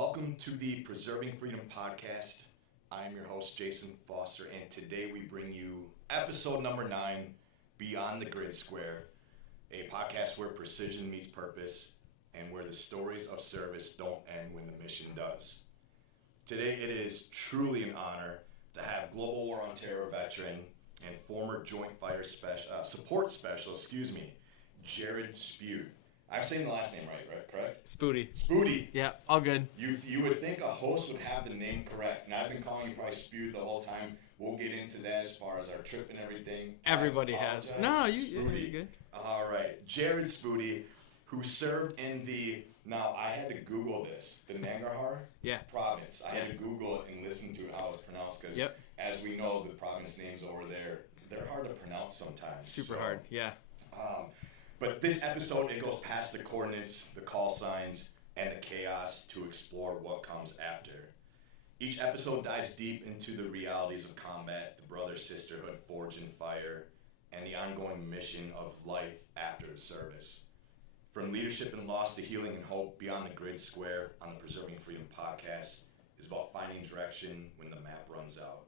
Welcome to the Preserving Freedom podcast. I'm your host, Jason Foster, and today we bring you episode number 9, Beyond the Grid Square, a podcast where precision meets purpose and where the stories of service don't end when the mission does. Today it is truly an honor to have Global War on Terror veteran and former Joint Fire Support Specialist, Jared Spude. I'm saying the last name right, correct? Spude. Yeah, all good. You would think a host would have the name correct, and I've been calling you probably Spude the whole time. We'll get into that as far as our trip and everything. Everybody has. No, you're good. All right, Jared Spude, who served in now I had to Google this, the Nangarhar province. I had to Google it and listen to how it's pronounced because, as we know, the province names over there, they're hard to pronounce sometimes. Super hard, yeah. But this episode, it goes past the coordinates, the call signs, and the chaos to explore what comes after. Each episode dives deep into the realities of combat, the brother-sisterhood forged in fire, and the ongoing mission of life after the service. From leadership and loss to healing and hope, Beyond the Grid Square on the Preserving Freedom podcast is about finding direction when the map runs out.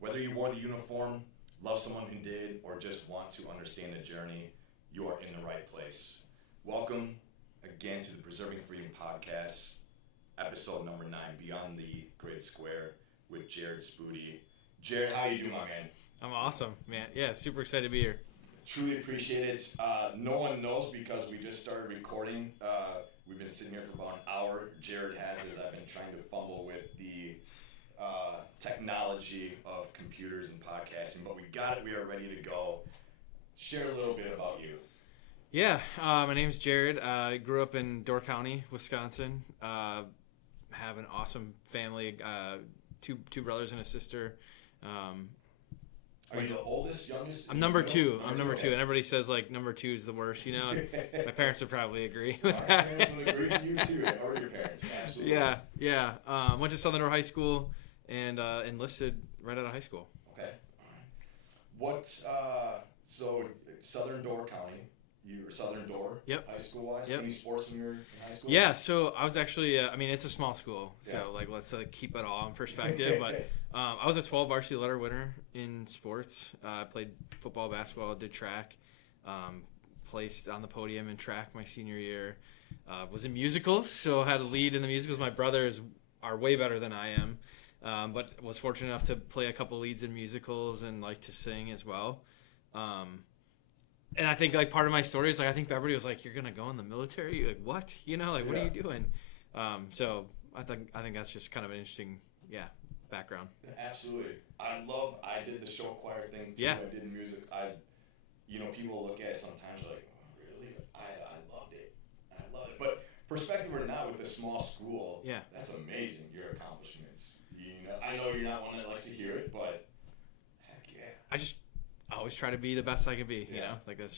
Whether you wore the uniform, love someone who did, or just want to understand the journey, you are in the right place. Welcome again to the Preserving Freedom podcast, episode number 9, Beyond the Grid Square with Jared Spude. Jared, how you doing, my man? I'm awesome, man. Yeah, super excited to be here. Truly appreciate it. No one knows because we just started recording. We've been sitting here for about an hour. Jared has, as I've been trying to fumble with the technology of computers and podcasting, but we got it. We are ready to go. Share a little bit about you. Yeah, my name's Jared. I grew up in Door County, Wisconsin. Have an awesome family, two brothers and a sister. Are you the oldest, youngest? I'm number 2. I'm number 2, and everybody says like number 2 is the worst. You know, my parents would probably agree with that. My parents would agree with you too, or your parents, absolutely. Yeah. Went to Southern Door High School and enlisted right out of high school. Okay. All right. So Southern Door County, you were Southern Door high school wise? Any sports when you were in high school? Yeah, so I was actually, it's a small school, so let's keep it all in perspective, but I was a 12 varsity letter winner in sports. I played football, basketball, did track, placed on the podium in track my senior year, was in musicals, so had a lead in the musicals. My brothers are way better than I am, but was fortunate enough to play a couple leads in musicals and like to sing as well. And I think like part of my story is like I think everybody was like, "You're gonna go in the military?" You're like, what? You know, like what are you doing? So I think that's just kind of an interesting background. Absolutely. I did the show choir thing too. Yeah. I did music. People look at it sometimes like, oh, really? I loved it. But perspective or not, with the small school, that's amazing. Your accomplishments. I know you're not one that likes to hear it, but heck yeah. I always try to be the best I can be, you know? Like that's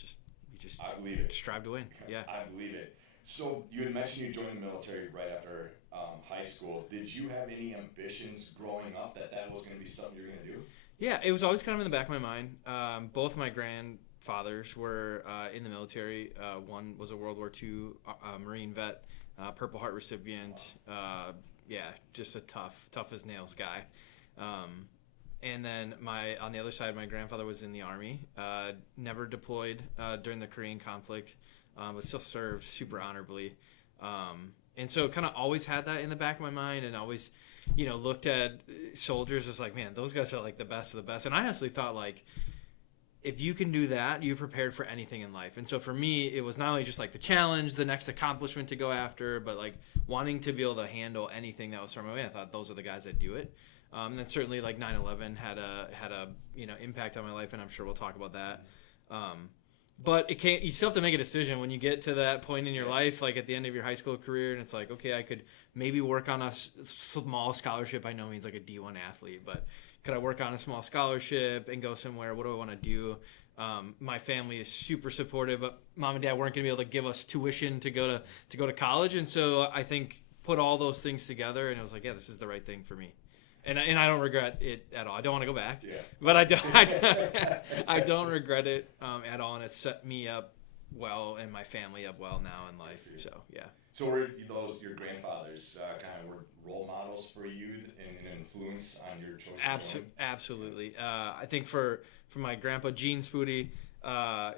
just, I believe it. Strive to win. Yeah. I believe it. So you had mentioned you joined the military right after high school. Did you have any ambitions growing up that was going to be something you were going to do? Yeah, it was always kind of in the back of my mind. Both my grandfathers were in the military. One was a World War II Marine vet, Purple Heart recipient. Just a tough as nails guy. And then on the other side, my grandfather was in the Army, never deployed during the Korean conflict, but still served super honorably. And so kind of always had that in the back of my mind and always, looked at soldiers as like, man, those guys are like the best of the best. And I honestly thought like, if you can do that, you're prepared for anything in life. And so for me, it was not only just like the challenge, the next accomplishment to go after, but like wanting to be able to handle anything that was thrown my way. I thought those are the guys that do it. And then certainly like 9/11 had a impact on my life, and I'm sure we'll talk about that. But you still have to make a decision when you get to that point in your life, like at the end of your high school career, and it's like, okay, I could maybe work on a small scholarship. By no means like a D1 athlete, but could I work on a small scholarship and go somewhere? What do I want to do? My family is super supportive, but mom and dad weren't going to be able to give us tuition to go to college, and so I think put all those things together, and it was like, yeah, this is the right thing for me. And I don't regret it at all. I don't want to go back, but I don't regret it at all. And it's set me up well and my family up well now in life. So, yeah. So were those your grandfathers kind of were role models for you and an influence on your choices? Absolutely. I think for my grandpa Gene Spude,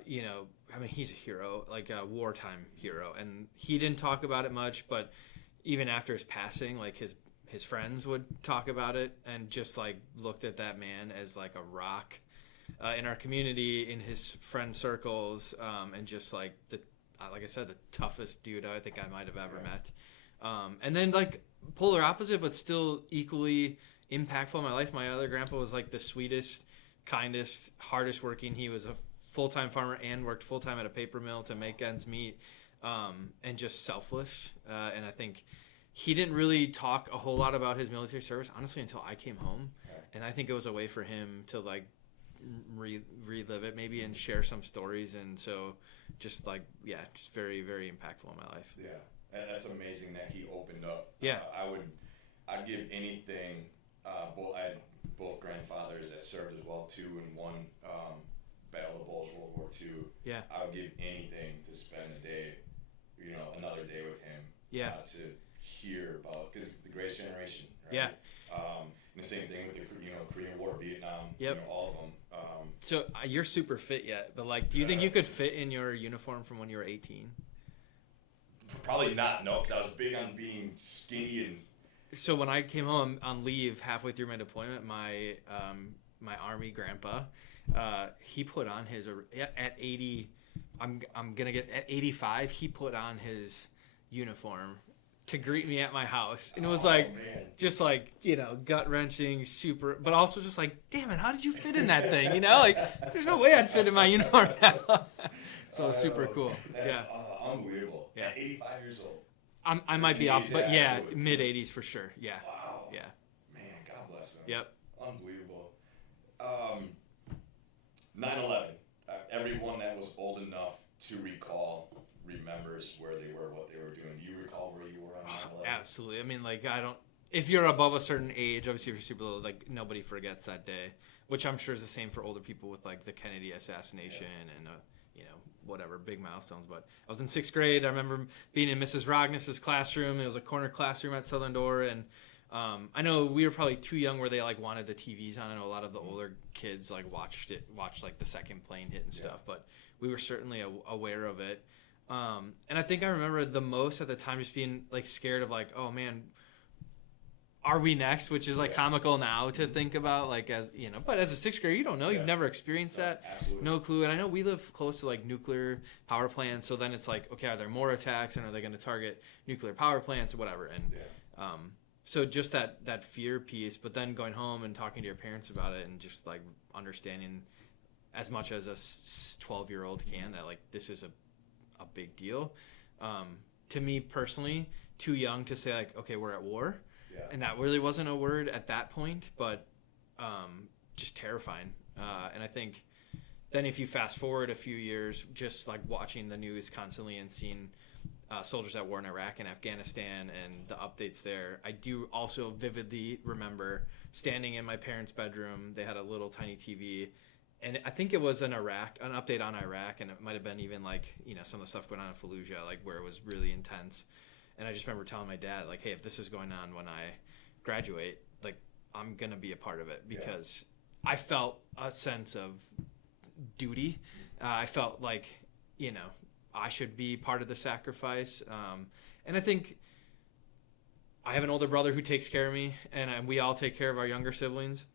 you know, I mean, he's a hero, like a wartime hero, and he didn't talk about it much, but even after his passing, like his friends would talk about it and just like looked at that man as like a rock in our community, in his friend circles, and just like like I said, the toughest dude I think I might have ever met. And then like polar opposite, but still equally impactful in my life. My other grandpa was like the sweetest, kindest, hardest working. He was a full-time farmer and worked full-time at a paper mill to make ends meet, and just selfless. And I think he didn't really talk a whole lot about his military service, honestly, until I came home. And I think it was a way for him to like relive it maybe and share some stories. And so just like, yeah, just very, very impactful in my life. Yeah. And that's amazing that he opened up. Yeah. I'd give anything. I had both grandfathers that served as well too, and one Battle of the Bulge, World War II. Yeah. I would give anything to spend a day, another day with him. Yeah. To hear about, because the greatest generation. Right? Yeah. And the same thing with the Korean War, Vietnam. Yep. All of them. So you're super fit yet, but like, do you think you could fit in your uniform from when you were 18? Probably not, no, because I was big on being skinny and. So when I came home on leave halfway through my deployment, my Army grandpa, he put on his at 80. I'm gonna get at 85. He put on his uniform to greet me at my house, and it was like, man. just like, gut wrenching, super, but also just like, damn it, how did you fit in that thing? Like, there's no way I'd fit in my uniform now. So super cool. That's, yeah. Unbelievable. Yeah. At 85 years old. I might be off, but yeah, absolutely. mid 80s for sure. Yeah. Wow. Yeah. Man, God bless them. Yep. Unbelievable. 9/11. Everyone that was old enough to recall remembers where they were, what they were doing. Do you recall where you were on 9/11? Absolutely. I mean, like, if you're above a certain age, obviously if you're super little, like, nobody forgets that day, which I'm sure is the same for older people with, like, the Kennedy assassination and, whatever, big milestones. But I was in 6th grade. I remember being in Mrs. Rognus's classroom. It was a corner classroom at Southern Door, and I know we were probably too young where they, like, wanted the TVs on. I know a lot of the older kids, like, watched like, the second plane hit and stuff, but we were certainly aware of it. And I think I remember the most at the time just being, like, scared of, like, oh, man, are we next? Which is, like, comical now to think about, like, as, but as a 6th grader, you don't know. You've never experienced that. Absolutely. No clue. And I know we live close to, like, nuclear power plants, so then it's like, okay, are there more attacks, and are they going to target nuclear power plants or whatever? And so just that fear piece, but then going home and talking to your parents about it and just, like, understanding as much as a 12-year-old can that, like, this is a big deal. To me personally, too young to say, like, okay, we're at war. Yeah. And that really wasn't a word at that point, but just terrifying. And I think then if you fast forward a few years, just like watching the news constantly and seeing soldiers at war in Iraq and Afghanistan and the updates there, I do also vividly remember standing in my parents' bedroom. They had a little tiny TV, and I think it was an update on Iraq, and it might have been even like, some of the stuff going on in Fallujah, like where it was really intense. And I just remember telling my dad, like, hey, if this is going on when I graduate, like, I'm going to be a part of it, because I felt a sense of duty. I felt like, I should be part of the sacrifice. And I think I have an older brother who takes care of me, and we all take care of our younger siblings.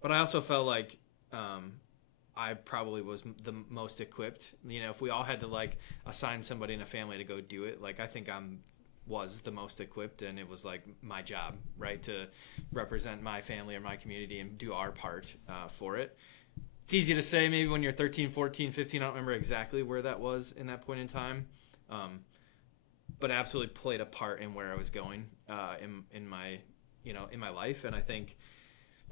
But I also felt like I probably was the most equipped. If we all had to, like, assign somebody in a family to go do it, like, I think was the most equipped, and it was, like, my job, right, to represent my family or my community and do our part for it. It's easy to say maybe when you're 13, 14, 15. I don't remember exactly where that was in that point in time, but absolutely played a part in where I was going in my life. And I think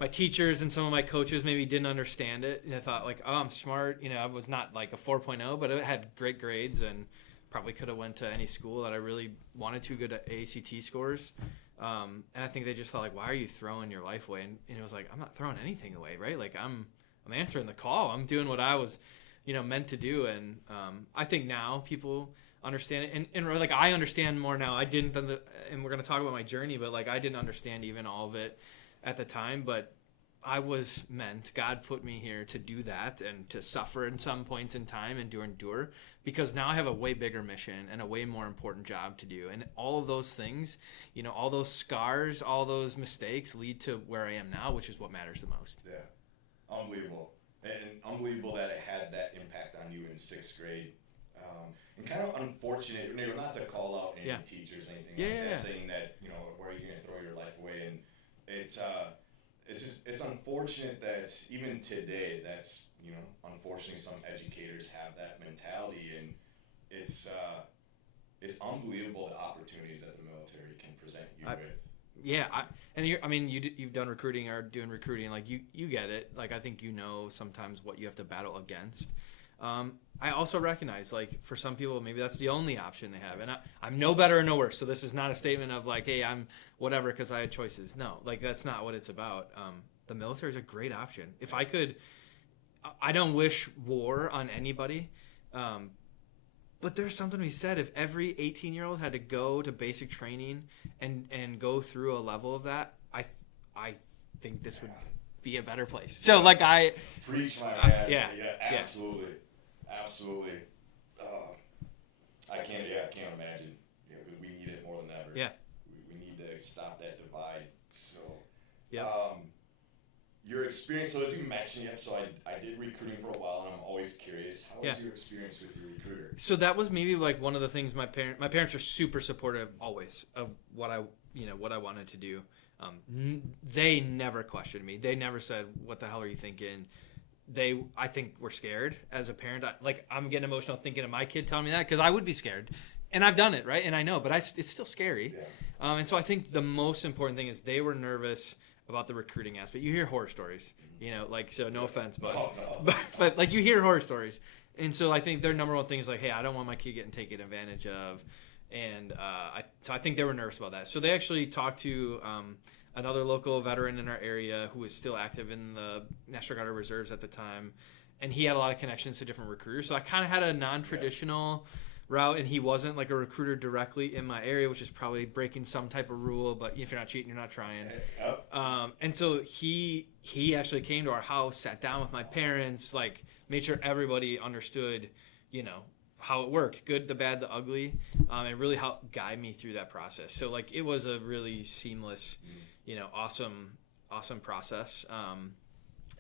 my teachers and some of my coaches maybe didn't understand it. And I thought, like, oh, I'm smart. I was not like a 4.0, but I had great grades and probably could have went to any school that I really wanted to, good at ACT scores. And I think they just thought, like, why are you throwing your life away? And it was like, I'm not throwing anything away, right? Like, I'm answering the call. I'm doing what I was, meant to do. And I think now people understand it. And like, I understand more now. I didn't, and we're going to talk about my journey, but like, I didn't understand even all of it at the time, but I was meant, God put me here to do that and to suffer in some points in time and to endure, because now I have a way bigger mission and a way more important job to do. And all of those things, you know, all those scars, all those mistakes lead to where I am now, which is what matters the most. Yeah. Unbelievable. And unbelievable that it had that impact on you in 6th grade. And kind of unfortunate, you know, not to call out any teachers or anything like that, saying that, you know, where are you going to throw your life away? And it's unfortunate that even today, that's, you know, unfortunately some educators have that mentality, and it's unbelievable the opportunities that the military can present you with. Yeah, you've done recruiting or doing recruiting, like you get it. Like, I think you know sometimes what you have to battle against. I also recognize, like, for some people, maybe that's the only option they have. And I'm no better or no worse. So this is not a statement of like, hey, I'm whatever because I had choices. No, like, that's not what it's about. The military is a great option. If I could, I don't wish war on anybody. But there's something to be said. If every 18-year-old had to go to basic training and go through a level of that, I think this would be a better place. So, like, preach my man. Yeah, absolutely. I can't imagine. Yeah, we need it more than ever. Yeah. We need to stop that divide. So, yeah. Your experience, so as you mentioned, so I did recruiting for a while, and I'm always curious. How was your experience with your recruiter? So that was maybe like one of the things my parents are super supportive always of what I wanted to do. They never questioned me. They never said, "What the hell are you thinking?" I think were scared as a parent. I'm getting emotional thinking of my kid telling me that, because I would be scared, and I've done it, right? And I know, but it's still scary. Yeah. And so I think the most important thing is they were nervous about the recruiting aspect. You hear horror stories, you know, like, so no offense, but like, you hear horror stories. And so I think their number one thing is like, hey, I don't want my kid getting taken advantage of. And so I think they were nervous about that. So they actually talked to another local veteran in our area who was still active in the National Guard Reserves at the time. And he had a lot of connections to different recruiters. So I kind of had a non-traditional route, and he wasn't like a recruiter directly in my area, which is probably breaking some type of rule, but if you're not cheating, you're not trying. And so he actually came to our house, sat down with my parents, like, made sure everybody understood, you know, how it worked, good, the bad, the ugly, and really helped guide me through that process. So, like, it was a really seamless, you know, awesome process.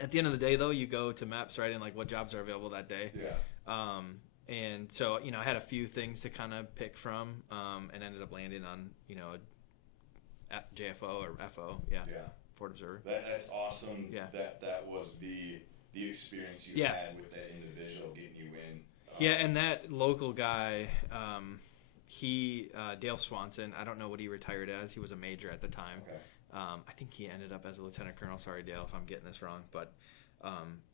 At the end of the day, though, you go to MEPS, right, and like, what jobs are available that day. And so, you know, I had a few things to kind of pick from, and ended up landing on, you know, at JFO or FO, Fort Observer. That's awesome. Yeah. That was the experience you had with that individual getting you in. And that local guy, Dale Swanson, I don't know what he retired as. He was a major at the time. Okay. I think he ended up as a lieutenant colonel. Sorry, Dale, if I'm getting this wrong. But,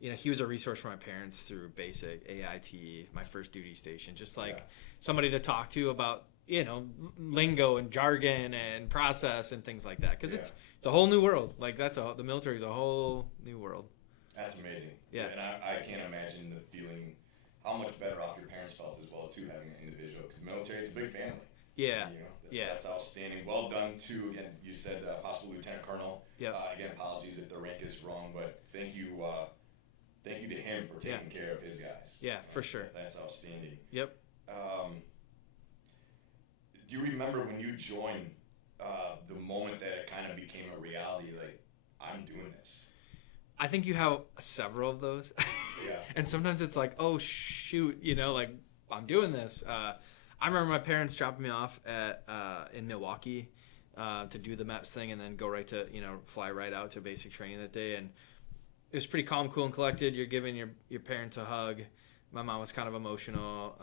you know, he was a resource for my parents through basic AIT, my first duty station, just like somebody to talk to about, you know, lingo and jargon and process and things like that. Because it's a whole new world. Like, the military is a whole new world. That's amazing. Yeah. And I can't imagine the feeling, how much better off your parents felt as well, too, having an individual. Because the military, it's a big family. Yeah. You know, that's outstanding. Well done, too. Again, you said possible lieutenant colonel. Yep. Again, apologies if the rank is wrong, but thank you to him for taking care of his guys. Yeah, for sure. That's outstanding. Yep. Do you remember when you joined, the moment that it kind of became a reality, like, I'm doing this? I think you have several of those. And sometimes it's like, oh, shoot, you know, like, I'm doing this. I remember my parents dropping me off in Milwaukee to do the MEPS thing and then go right to, you know, fly right out to basic training that day. And it was pretty calm, cool, and collected. You're giving your parents a hug. My mom was kind of emotional.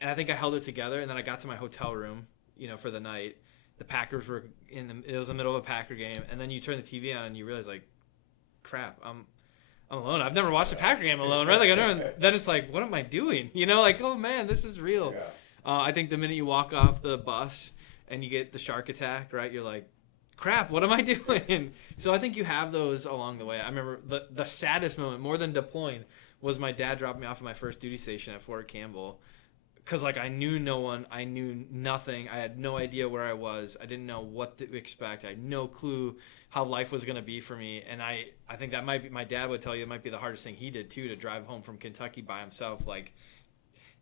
And I think I held it together. And then I got to my hotel room, you know, for the night. The Packers were it was the middle of a Packer game. And then you turn the TV on and you realize, like, crap, I'm alone. I've never watched a Packer game alone, right? Like, then it's like, what am I doing? You know, like, oh man, this is real. I think the minute you walk off the bus and you get the shark attack, right? You're like, crap, what am I doing? So I think you have those along the way. I remember the saddest moment, more than deploying, was my dad dropped me off at my first duty station at Fort Campbell, because like I knew no one, I knew nothing, I had no idea where I was, I didn't know what to expect, I had no clue how life was going to be for me. And I think that might be, my dad would tell you, it might be the hardest thing he did too, to drive home from Kentucky by himself. Like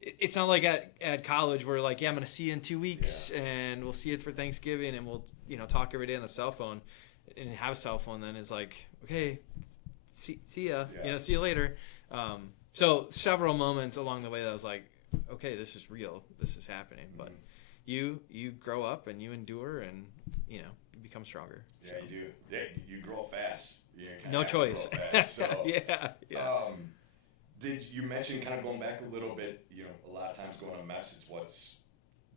it's not like at college where like, yeah, I'm going to see you in 2 weeks and we'll see you for Thanksgiving and we'll, you know, talk every day on the cell phone, and have a cell phone then is like, okay, see ya, you know, see you later. So several moments along the way that I was like, okay, this is real, this is happening. But you grow up and you endure, and you know, you become stronger. Yeah, so. You do. Yeah, you grow up fast. No choice. Fast, so. Yeah. Did you mention, kind of going back a little bit, you know, a lot of times going to MEPS is what's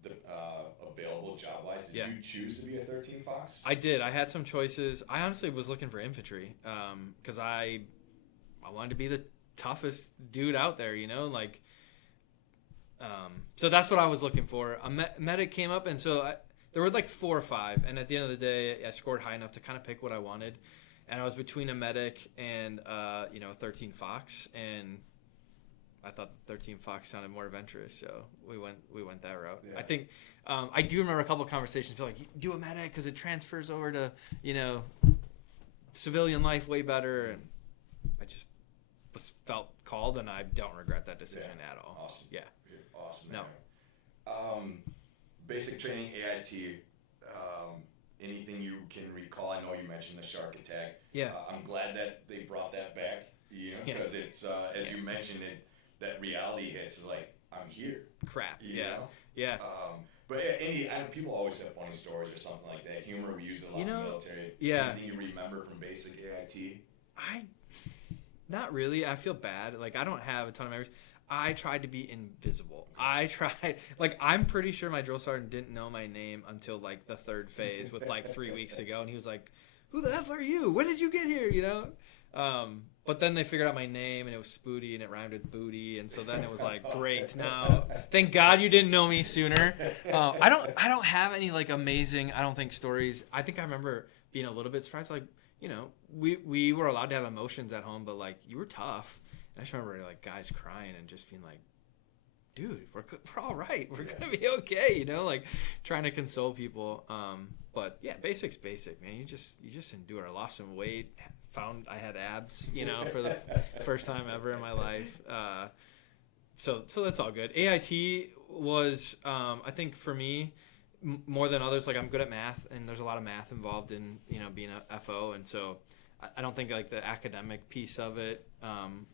available job-wise. Did you choose to be a 13 Fox? I did. I had some choices. I honestly was looking for infantry because I wanted to be the toughest dude out there, you know, like. So that's what I was looking for. A medic came up, and so there were like 4 or 5, and at the end of the day, I scored high enough to kind of pick what I wanted, and I was between a medic and you know, a 13 Fox, and I thought the 13 Fox sounded more adventurous, so we went that route. Yeah. I think I do remember a couple of conversations like, do a medic because it transfers over to, you know, civilian life way better, and I just felt called, and I don't regret that decision at all. Awesome. Yeah. You're awesome. No. Basic training, AIT. Anything you can recall? I know you mentioned the shark attack. Yeah. I'm glad that they brought that back. You know, because it's as you mentioned it, that reality hits. Like, I'm here. Crap. You know? Yeah. But I know people always have funny stories or something like that. Humor we use a lot in the military. Yeah. Anything you remember from basic AIT? Not really. I feel bad. Like, I don't have a ton of memories. I tried to be invisible. I'm pretty sure my drill sergeant didn't know my name until like the 3rd phase with like 3 weeks to go. And he was like, who the F are you? When did you get here? You know? But then they figured out my name, and it was Spude, and it rhymed with booty. And so then it was like, great. Now, thank God you didn't know me sooner. I don't have any like amazing, I don't think, stories. I think I remember being a little bit surprised. Like, you know, we were allowed to have emotions at home, but like, you were tough. I just remember like guys crying and just being like, dude, we're all right. We're going to be okay. You know, like trying to console people. But yeah, basic's basic, man. You just endure. I lost some weight, found I had abs, you know, for the first time ever in my life. So that's all good. AIT was, I think for me, more than others, like I'm good at math, and there's a lot of math involved in, you know, being a FO. And so I don't think like the academic piece of it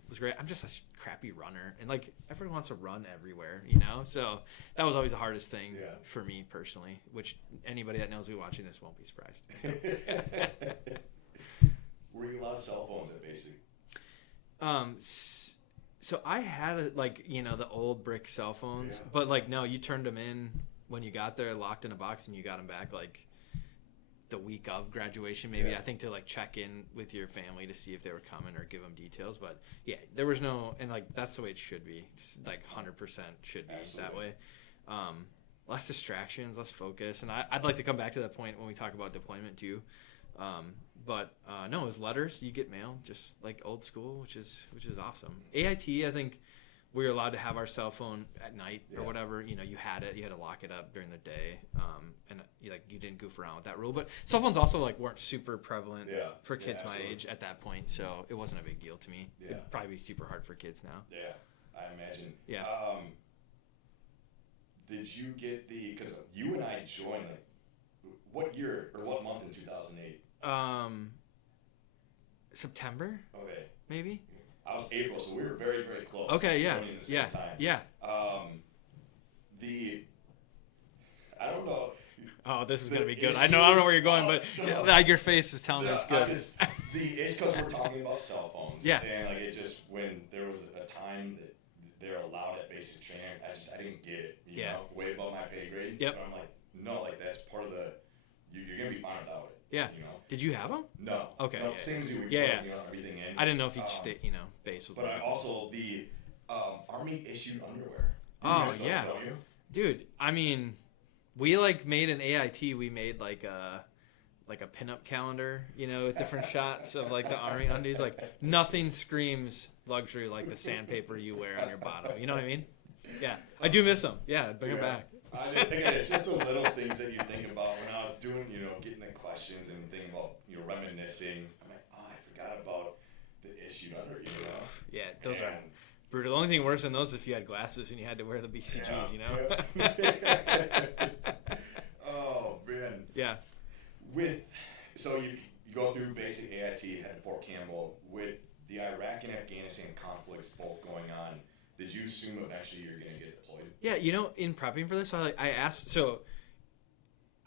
was great. I'm just a crappy runner, and like everyone wants to run everywhere, you know? So that was always the hardest thing for me personally, which anybody that knows me watching this won't be surprised. Were you allowed cell phones at basic? So I had like, you know, the old brick cell phones, but like, no, you turned them in when you got there, locked in a box, and you got them back like the week of graduation, maybe. I think to like check in with your family to see if they were coming or give them details. But yeah, there was no, and like that's the way it should be. It's like 100% should be that way. Less distractions, less focus, and I'd like to come back to that point when we talk about deployment too. But no, it was letters. You get mail, just like old school, which is awesome. AIT, I think we were allowed to have our cell phone at night or whatever. You know, you had to lock it up during the day, and you didn't goof around with that rule. But cell phones also like weren't super prevalent for kids my age at that point, so it wasn't a big deal to me. It'd probably be super hard for kids now. Yeah, I imagine. Yeah. Did you get because you and I joined like what year or what month in 2008? September. Okay. Maybe. I was April, so we were very, very close. Okay, yeah, joining the same time. Yeah. I don't know. Oh, this is gonna be good. I don't know where you're going, but like your face is telling me it's good. It's because we're talking about cell phones. Yeah. And like it just when there was a time that they're allowed at basic training, I didn't get it. You know, way above my pay grade. Yep. But I'm like, no, like that's part of the. You're gonna be fine without it. Yeah. You know. Did you have them? No. Okay. No, same as you. You know, everything in. I didn't know if each state, base was. But I also the Army issued underwear. Yeah. Don't you? Dude, I mean, we like made an AIT. We made like a pinup calendar, with different shots of like the Army undies. Like nothing screams luxury like the sandpaper you wear on your bottom. You know what I mean? Yeah, I do miss them. Yeah, bring them back. Again, it's just the little things that you think about. When I was doing, getting the questions and thinking about, reminiscing, I'm like, oh, I forgot about the issued under, Yeah, those are brutal. The only thing worse than those is if you had glasses and you had to wear the BCGs, Yeah. Oh, man. Yeah. So you go through basic AIT, head to Fort Campbell. With the Iraq and Afghanistan conflicts both going on, did you assume eventually you're going to get deployed? Yeah, in prepping for this, I asked. So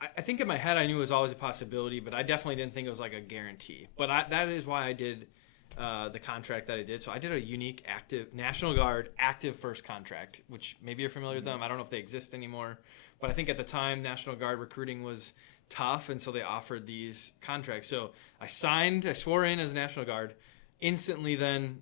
I think in my head I knew it was always a possibility, but I definitely didn't think it was like a guarantee. But that is why I did the contract that I did. So I did a unique active National Guard active first contract, which maybe you're familiar with them. I don't know if they exist anymore, but I think at the time National Guard recruiting was tough, and so they offered these contracts. So I swore in as National Guard. Instantly then,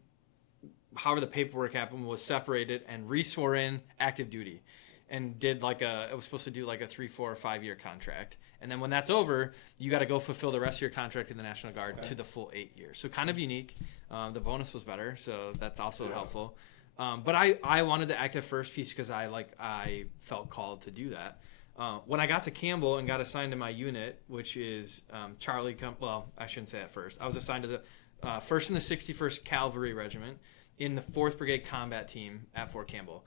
however the paperwork happened, was separated and re-swore in active duty, and did it was supposed to do like a 3, 4, or 5 year contract. And then when that's over, you got to go fulfill the rest of your contract in the National Guard to the full 8 years. So kind of unique. The bonus was better, so that's also helpful. But I wanted the active first piece because I felt called to do that. When I got to Campbell and got assigned to my unit, which is Charlie. Well, I shouldn't say that first. I was assigned to the first in the 61st Cavalry Regiment in the 4th Brigade Combat Team at Fort Campbell.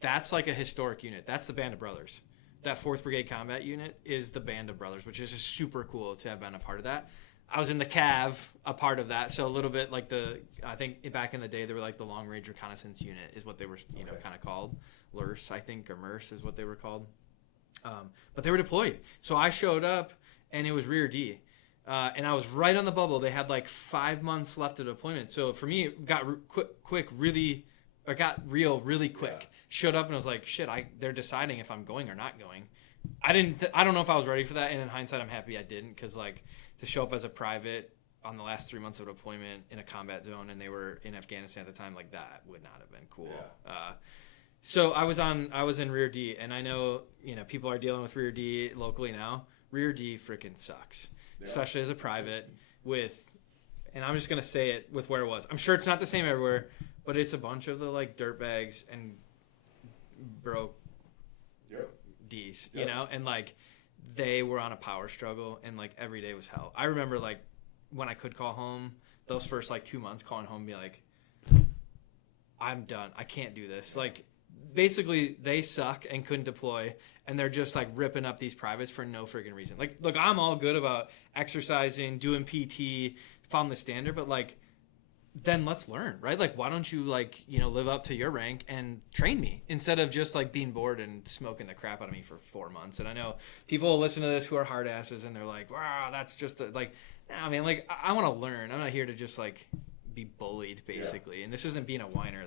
That's like a historic unit. That's the Band of Brothers. That 4th Brigade Combat Unit is the Band of Brothers, which is just super cool to have been a part of that. I was in the Cav, a part of that, so a little bit like I think back in the day they were like the Long Range Reconnaissance Unit is what they were, kind of called. LRS, I think, or MERS is what they were called. But they were deployed. So I showed up, and it was Rear D. And I was right on the bubble. They had like 5 months left of deployment. So for me, it got got real really quick. Yeah. Showed up and I was like, shit, they're deciding if I'm going or not going. I don't know if I was ready for that. And in hindsight, I'm happy I didn't, because to show up as a private on the last 3 months of deployment in a combat zone, and they were in Afghanistan at the time, like that would not have been cool. Yeah. So I was in Rear D, and I know, people are dealing with Rear D locally now. Rear D freaking sucks. Yeah. Especially as a private and I'm just going to say it with where it was. I'm sure it's not the same everywhere, but it's a bunch of the dirtbags and broke D's, and they were on a power struggle, and every day was hell. I remember when I could call home, those first 2 months calling home, be like, I'm done. I can't do this. Basically they suck and couldn't deploy, and they're just ripping up these privates for no friggin' reason. Look, I'm all good about exercising, doing PT, following the standard, but then let's learn, right? Why don't you live up to your rank and train me instead of just being bored and smoking the crap out of me for 4 months. And I know people will listen to this who are hard asses, and they're like, wow, that's just nah, man, I want to learn. I'm not here to just be bullied basically. Yeah. And this isn't being a whiner.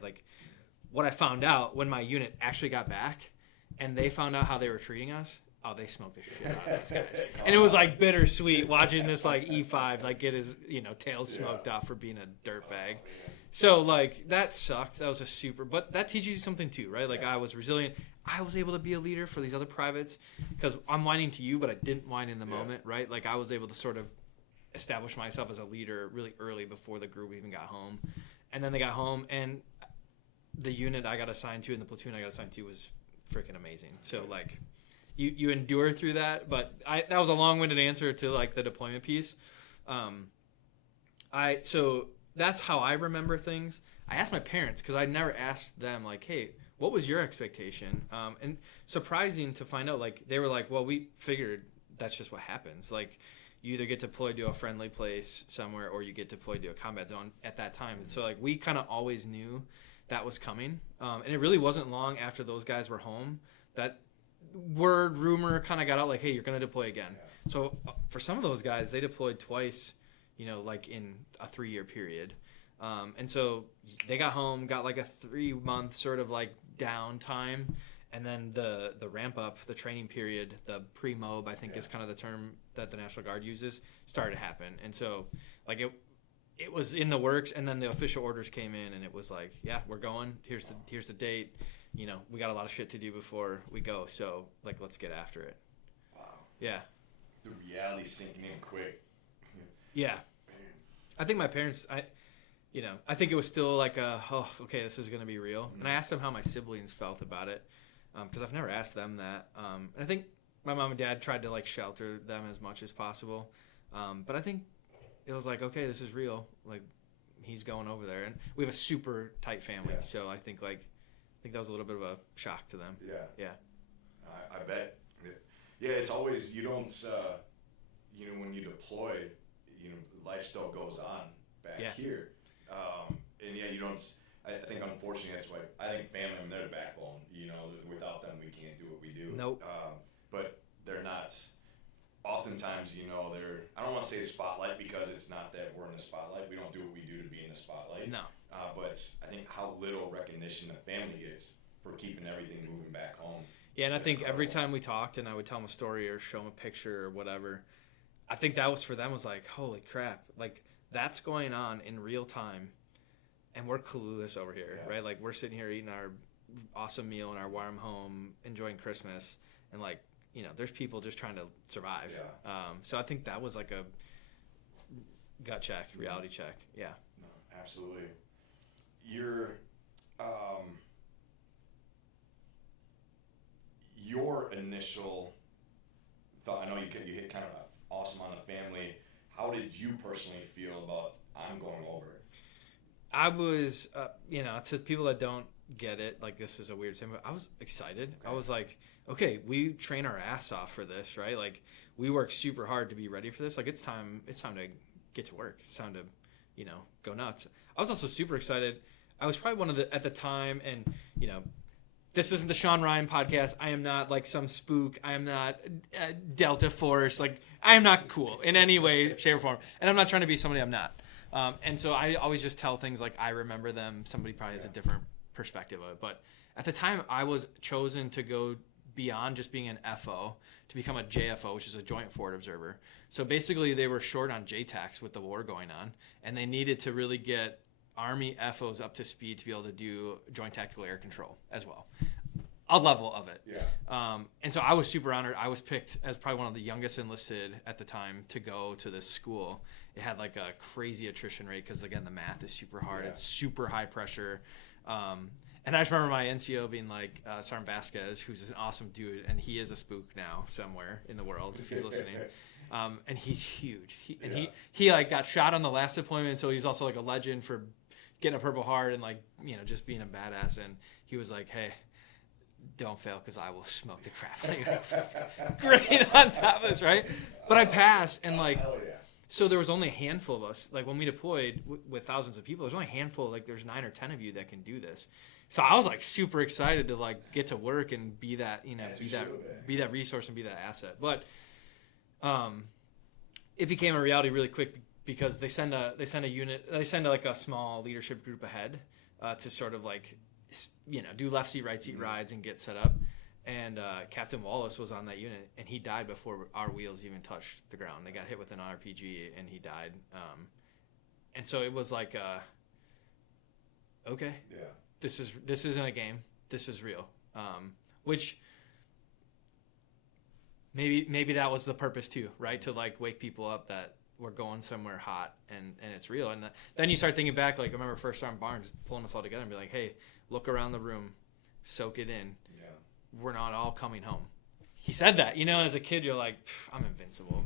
What I found out when my unit actually got back and they found out how they were treating us, they smoked the shit out of these guys. And it was bittersweet watching this E5 get his tail smoked off for being a dirtbag. So that sucked. That was but that teaches you something too, right? I was resilient. I was able to be a leader for these other privates because I'm whining to you, but I didn't whine in the moment, right? I was able to sort of establish myself as a leader really early before the group even got home. And then they got home, and the unit I got assigned to and the platoon I got assigned to was freaking amazing. So you endure through that, but that was a long-winded answer to the deployment piece. So that's how I remember things. I asked my parents because I never asked them hey, what was your expectation? And surprising to find out they were well, we figured that's just what happens. You either get deployed to a friendly place somewhere or you get deployed to a combat zone at that time. So we kind of always knew that was coming. And it really wasn't long after those guys were home that rumor kind of got out hey, you're going to deploy again. Yeah. So for some of those guys, they deployed twice, in a 3-year period. And so they got home, got a 3-month sort of downtime. And then the ramp up, the training period, the pre-mob, I think is kind of the term that the National Guard uses, started to happen. And so it was in the works, and then the official orders came in, and it was yeah, we're going. Here's the date. We got a lot of shit to do before we go. So let's get after it. Wow. Yeah. The reality sinking in quick. Yeah. I think my parents, I think it was still like okay, this is going to be real. And I asked them how my siblings felt about it, because I've never asked them that. And I think my mom and dad tried to like shelter them as much as possible. But I think it was like, okay, this is real. Like, he's going over there, and we have a super tight family. Yeah. So I think that was a little bit of a shock to them. Yeah. Yeah. I bet. Yeah, it's always, you don't, when you deploy, life still goes on back here. And yeah, you don't, I think unfortunately that's why, I think family, they're the backbone, without them we can't do what we do. Nope. But they're not, oftentimes, they're, I don't want to say spotlight because it's not that we're in the spotlight. We don't do what we do to be in the spotlight. No. But I think how little recognition the family gets for keeping everything moving back home. Yeah, and I think every time we talked and I would tell them a story or show them a picture or whatever, I think that was for them was like, holy crap, like that's going on in real time and we're clueless over here, right? Like we're sitting here eating our awesome meal in our warm home, enjoying Christmas, and like, there's people just trying to survive. Yeah. So I think that was like a gut check, reality check. Yeah. No, absolutely. Your initial thought, I know you hit kind of awesome on the family. How did you personally feel about I'm going over? I was, to people that don't get it, like this is a weird thing, but I was excited. Okay. I was like, okay, we train our ass off for this, right? Like we work super hard to be ready for this. Like it's time to get to work. It's time to, go nuts. I was also super excited. I was probably one of the, at the time, and, this isn't the Sean Ryan podcast. I am not like some spook. I am not Delta Force. Like I am not cool in any way, shape, or form. And I'm not trying to be somebody I'm not. And so I always just tell things like I remember them. Somebody probably has a different perspective of it. But at the time, I was chosen to go beyond just being an FO to become a JFO, which is a Joint Forward Observer. So basically, they were short on JTACs with the war going on, and they needed to really get Army FOs up to speed to be able to do Joint Tactical Air Control as well. A level of it. Yeah. And so I was super honored. I was picked as probably one of the youngest enlisted at the time to go to this school. It had like a crazy attrition rate because, again, the math is super hard. Yeah. It's super high pressure. And I just remember my NCO being like, Sergeant Vasquez, who's an awesome dude, and he is a spook now somewhere in the world if he's listening. And he's huge. He like got shot on the last deployment, so he's also like a legend for getting a Purple Heart and like, just being a badass. And he was like, hey, don't fail because I will smoke the crap out of you. I was like, great on top of this, right? But I passed, and like, so there was only a handful of us. Like when we deployed with thousands of people, there's only a handful. Like there's 9 or 10 of you that can do this. So I was like super excited to like get to work and be that, be that resource and be that asset. But it became a reality really quick because they send like a small leadership group ahead to sort of like, do left seat, right seat rides and get set up. And Captain Wallace was on that unit, and he died before our wheels even touched the ground. They got hit with an RPG, and he died. And so it was like, okay, this isn't a game. This is real. Which maybe that was the purpose too, right? To like wake people up that we're going somewhere hot and it's real. And then you start thinking back, like I remember First Sergeant Barnes pulling us all together and be like, hey, look around the room, soak it in. Yeah. We're not all coming home. He said that, and as a kid, you're like, I'm invincible,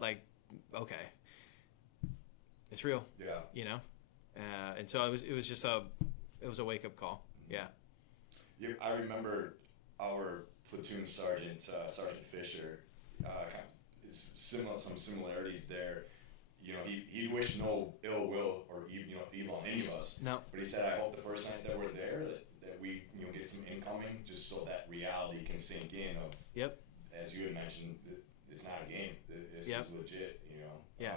like, okay, it's real, and so it was just a wake up call. Yeah. I remember our platoon sergeant, Sergeant Fisher, some similarities there. He wished no ill will or evil on any of us. No. But he said, I hope the first night that we're there that we get some incoming just so that reality can sink in of. Yep. As you had mentioned, it's not a game. It's just legit. Yeah.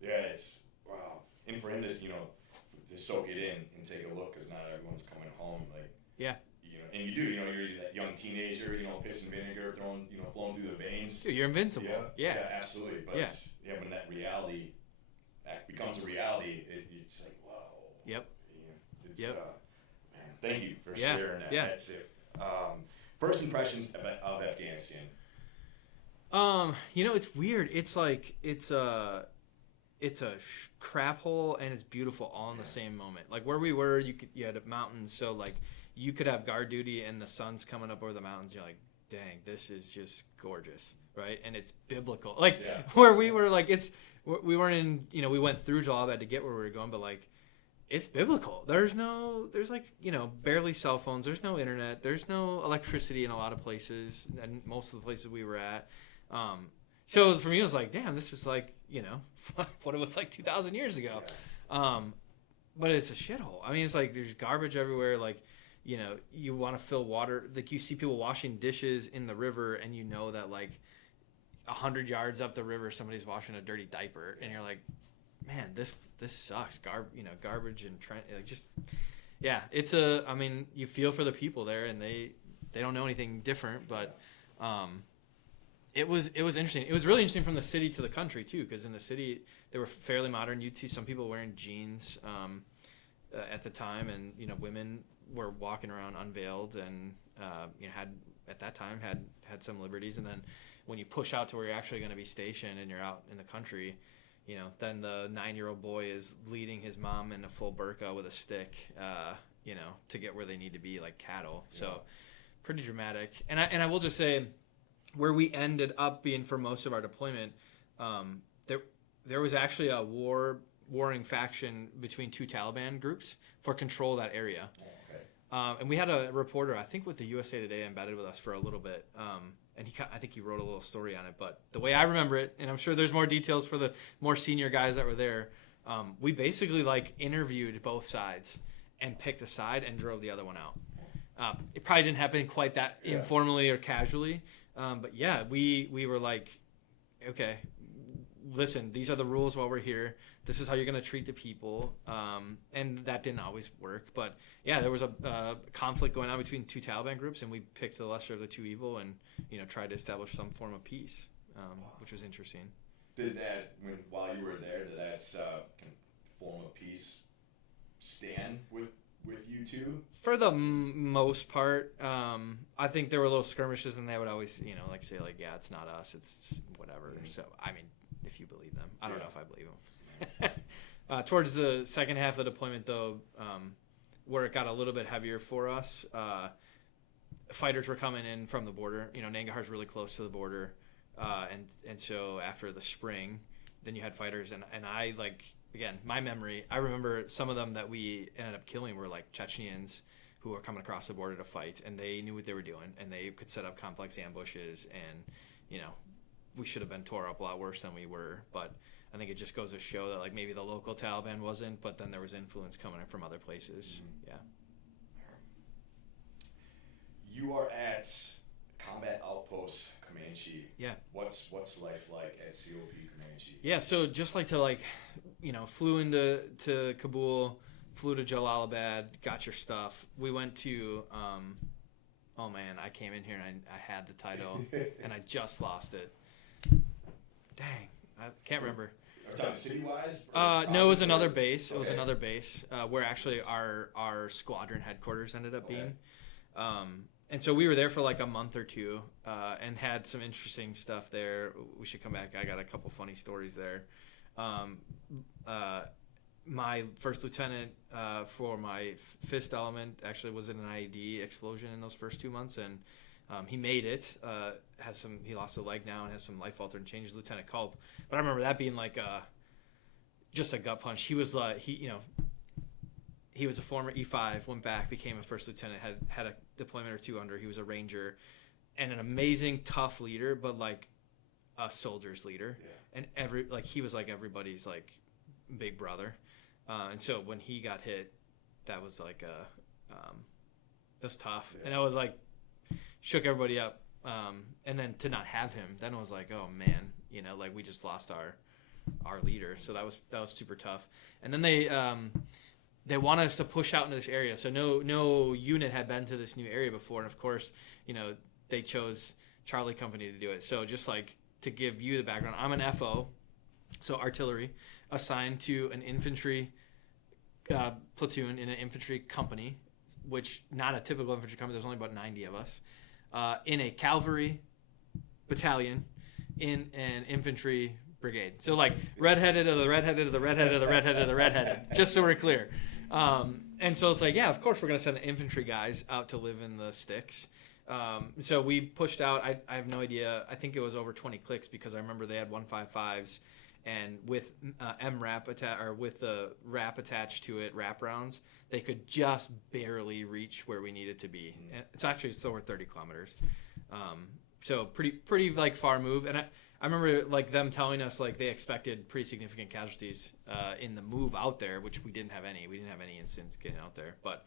It's wow. And for him to soak it in and take a look because not everyone's coming home. Like. Yeah. And you do, you're that young teenager, piss and vinegar flowing through the veins. Dude, you're invincible. Yeah, absolutely. But when that reality becomes a reality, it's like, whoa. Yep. Man, thank you for sharing that. Yeah. That's it. First impressions of Afghanistan. It's weird. It's like it's it's a crap hole and it's beautiful all in the same moment. Like where we were, you had mountains, so like you could have guard duty and the sun's coming up over the mountains. You're like, dang, this is just gorgeous, right? And it's biblical. Like where we were, like we weren't in, we went through Jalabad to get where we were going, but like it's biblical. There's like, barely cell phones. There's no internet. There's no electricity in a lot of places, and most of the places we were at. So for me, it was like, damn, this is like, what it was like 2,000 years ago. But it's a shithole. I mean, it's like there's garbage everywhere. Like, you want to fill water. Like you see people washing dishes in the river, and you know that like 100 yards up the river, somebody's washing a dirty diaper, and you're like, man, this sucks. Garbage and like just, it's I mean, you feel for the people there, and they don't know anything different, but it was interesting. It was really interesting from the city to the country too, because in the city they were fairly modern. You'd see some people wearing jeans at the time, and women were walking around unveiled, and had at that time had some liberties. And then when you push out to where you're actually going to be stationed and you're out in the country, then the 9-year-old boy is leading his mom in a full burqa with a stick, to get where they need to be, like cattle. So pretty dramatic. And I will just say, where we ended up being for most of our deployment, there was actually a warring faction between two Taliban groups for control of that area. And we had a reporter, I think with the USA Today, embedded with us for a little bit. And I think he wrote a little story on it. But the way I remember it, and I'm sure there's more details for the more senior guys that were there, we basically like interviewed both sides and picked a side and drove the other one out. It probably didn't happen quite that informally or casually. But we were like, okay, listen, these are the rules while we're here. This is how you're going to treat the people. And that didn't always work. But there was a conflict going on between two Taliban groups, and we picked the lesser of the two evil and, tried to establish some form of peace, which was interesting. Did that, while you were there, did that form of peace stand with you two? For the most part, I think there were little skirmishes, and they would always, say, like, yeah, it's not us, it's whatever. Mm-hmm. So, I mean, if you believe them. I don't know if I believe them. Towards the second half of the deployment, though, where it got a little bit heavier for us, fighters were coming in from the border. Nangarhar's really close to the border. And so after the spring, then you had fighters. And I, like, again, my memory, I remember some of them that we ended up killing were, like, Chechens who were coming across the border to fight. And they knew what they were doing. And they could set up complex ambushes. And, we should have been tore up a lot worse than we were. But I think it just goes to show that, like, maybe the local Taliban wasn't, but then there was influence coming in from other places. Mm-hmm. Yeah. You are at Combat Outpost Comanche. Yeah. What's life like at COP Comanche? Yeah, so just like to, flew into Kabul, flew to Jalalabad, got your stuff. We went to, oh man, I came in here and I had the title and I just lost it. Dang, I can't remember. Are you talking city-wise? No, it was another base. It was another base where actually our squadron headquarters ended up being. And so we were there for like a month or two and had some interesting stuff there. We should come back. I got a couple funny stories there. My first lieutenant for my fist element actually was in an IED explosion in those first 2 months, and he made it. He lost a leg now and has some life-altering changes. Lieutenant Culp, but I remember that being like just a gut punch. He was he was a former E5, went back, became a first lieutenant, had a deployment or two under. He was a ranger, and an amazing, tough leader, but like a soldier's leader. Yeah. And he was like everybody's like big brother. And so when he got hit, that was like that was tough. Yeah. And I was like, shook everybody up. And then to not have him, then it was like, oh man, like we just lost our leader. So that was super tough. And then they wanted us to push out into this area. So no unit had been to this new area before. And of course, they chose Charlie Company to do it. So just like to give you the background, I'm an FO, so artillery, assigned to an infantry platoon in an infantry company, which not a typical infantry company. There's only about 90 of us. In a cavalry battalion in an infantry brigade. So like redheaded of the redheaded of the redheaded of the redheaded of the redheaded, just so we're clear. And so it's like, yeah, of course we're going to send the infantry guys out to live in the sticks. So we pushed out, I have no idea, I think it was over 20 clicks because I remember they had 155s and with with the wrap attached to it, wrap rounds, they could just barely reach where we needed to be. And it's actually still over 30 kilometers. So pretty like far move. And I remember like them telling us like they expected pretty significant casualties in the move out there, which we didn't have any. We didn't have any incidents getting out there, but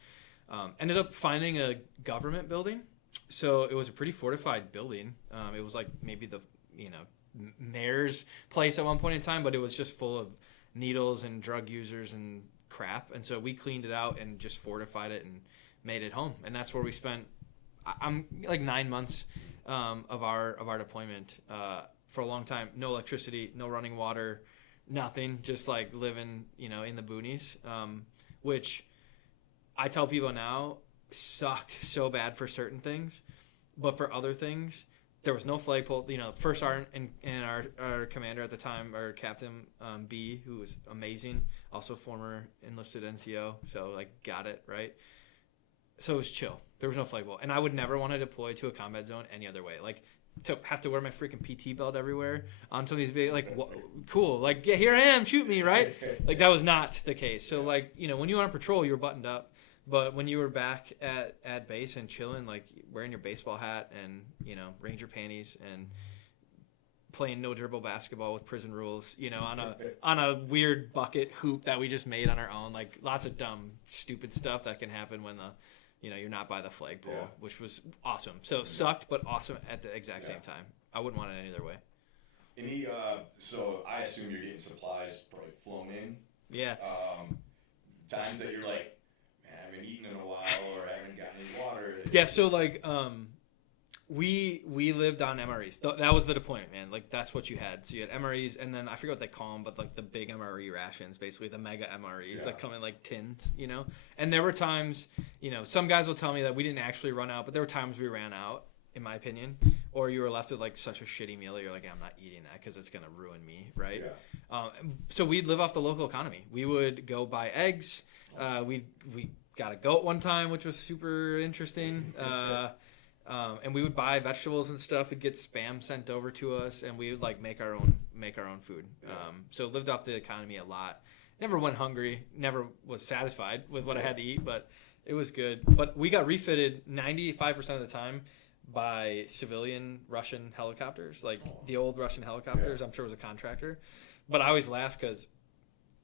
ended up finding a government building. So it was a pretty fortified building. It was like maybe the mayor's place at one point in time, but it was just full of needles and drug users and crap. And so we cleaned it out and just fortified it and made it home. And that's where we spent I'm like 9 months of our deployment for a long time. No electricity, no running water, nothing. Just like living in the boonies, which I tell people now sucked so bad for certain things, but for other things there was no flagpole. First sergeant and our commander at the time, our captain B, who was amazing, also former enlisted NCO, so like got it right. So it was chill. There was no flagpole, and I would never want to deploy to a combat zone any other way. Like to have to wear my freaking PT belt everywhere on some of these big cool, like yeah, here I am, shoot me, right? Like that was not the case. So like when you were on patrol, you were buttoned up. But when you were back at base and chilling, like wearing your baseball hat and, Ranger panties and playing no dribble basketball with prison rules, on a weird bucket hoop that we just made on our own, like lots of dumb, stupid stuff that can happen when you're not by the flagpole, which was awesome. So sucked, but awesome at the exact same time. I wouldn't want it any other way. Any, so I assume you're getting supplies probably flown in. Yeah. Times that you're like, I haven't eaten in a while or haven't gotten any water. Yeah, so like we lived on MREs. That was the deployment, man. Like that's what you had. So you had MREs, and then I forget what they call them, but like the big MRE rations, basically the mega MREs that come in like tins, And there were times, some guys will tell me that we didn't actually run out, but there were times we ran out, in my opinion, or you were left with like such a shitty meal that you're like, I'm not eating that because it's gonna ruin me, right? Yeah. So we'd live off the local economy. We would go buy eggs. We got a goat one time, which was super interesting. And we would buy vegetables and stuff. We'd get Spam sent over to us, and we would like make our own food. Yeah. So lived off the economy a lot. Never went hungry. Never was satisfied with what I had to eat, but it was good. But we got refitted 95% of the time by civilian Russian helicopters, like the old Russian helicopters. Yeah. I'm sure it was a contractor. But I always laugh because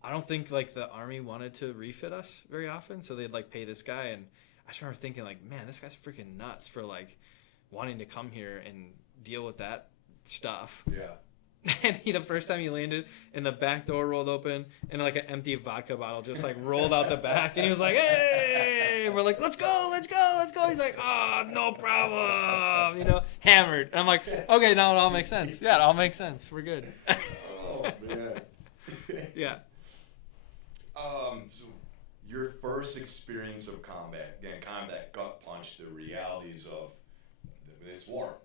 I don't think like the Army wanted to refit us very often, so they'd like pay this guy, and I just remember thinking like, man, this guy's freaking nuts for like wanting to come here and deal with that stuff. Yeah. And the first time he landed, and the back door rolled open, and like an empty vodka bottle just like rolled out the back, and he was like, "Hey!" And we're like, "Let's go, let's go, let's go." He's like, "Oh, no problem," hammered. And I'm like, "Okay, now it all makes sense. Yeah, it all makes sense. We're good." Oh man. Yeah. So your first experience of combat, again, kind of that gut punch, the realities of this war,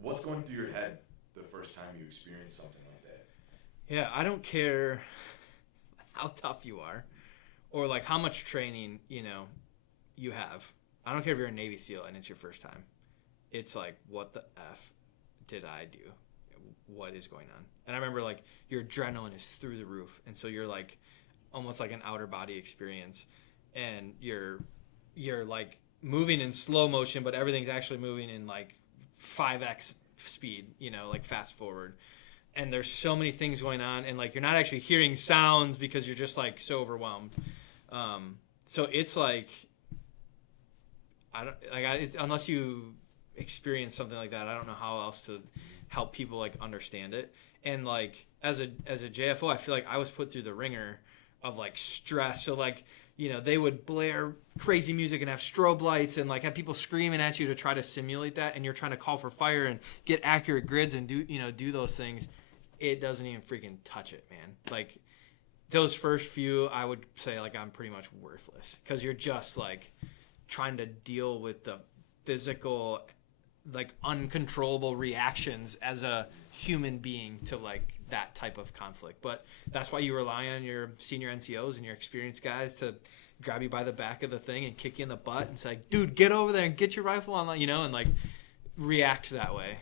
what's going through your head the first time you experience something like that? Yeah, I don't care how tough you are or like how much training, you have. I don't care if you're a Navy SEAL and it's your first time. It's like, what the F did I do? What is going on? And I remember like your adrenaline is through the roof, and so you're like almost like an outer body experience, and you're like moving in slow motion, but everything's actually moving in like 5x speed, like fast forward, and there's so many things going on, and like you're not actually hearing sounds because you're just like so overwhelmed. So it's like unless you experience something like that, I don't know how else to help people like understand it. And like as a JFO, I feel like I was put through the ringer of like stress. So like, they would blare crazy music and have strobe lights and like have people screaming at you to try to simulate that, and you're trying to call for fire and get accurate grids and do those things. It doesn't even freaking touch it, man. Like those first few, I would say like I'm pretty much worthless because you're just like trying to deal with the physical like uncontrollable reactions as a human being to like that type of conflict. But that's why you rely on your senior NCOs and your experienced guys to grab you by the back of the thing and kick you in the butt and say, dude, get over there and get your rifle on, you know, and like react that way.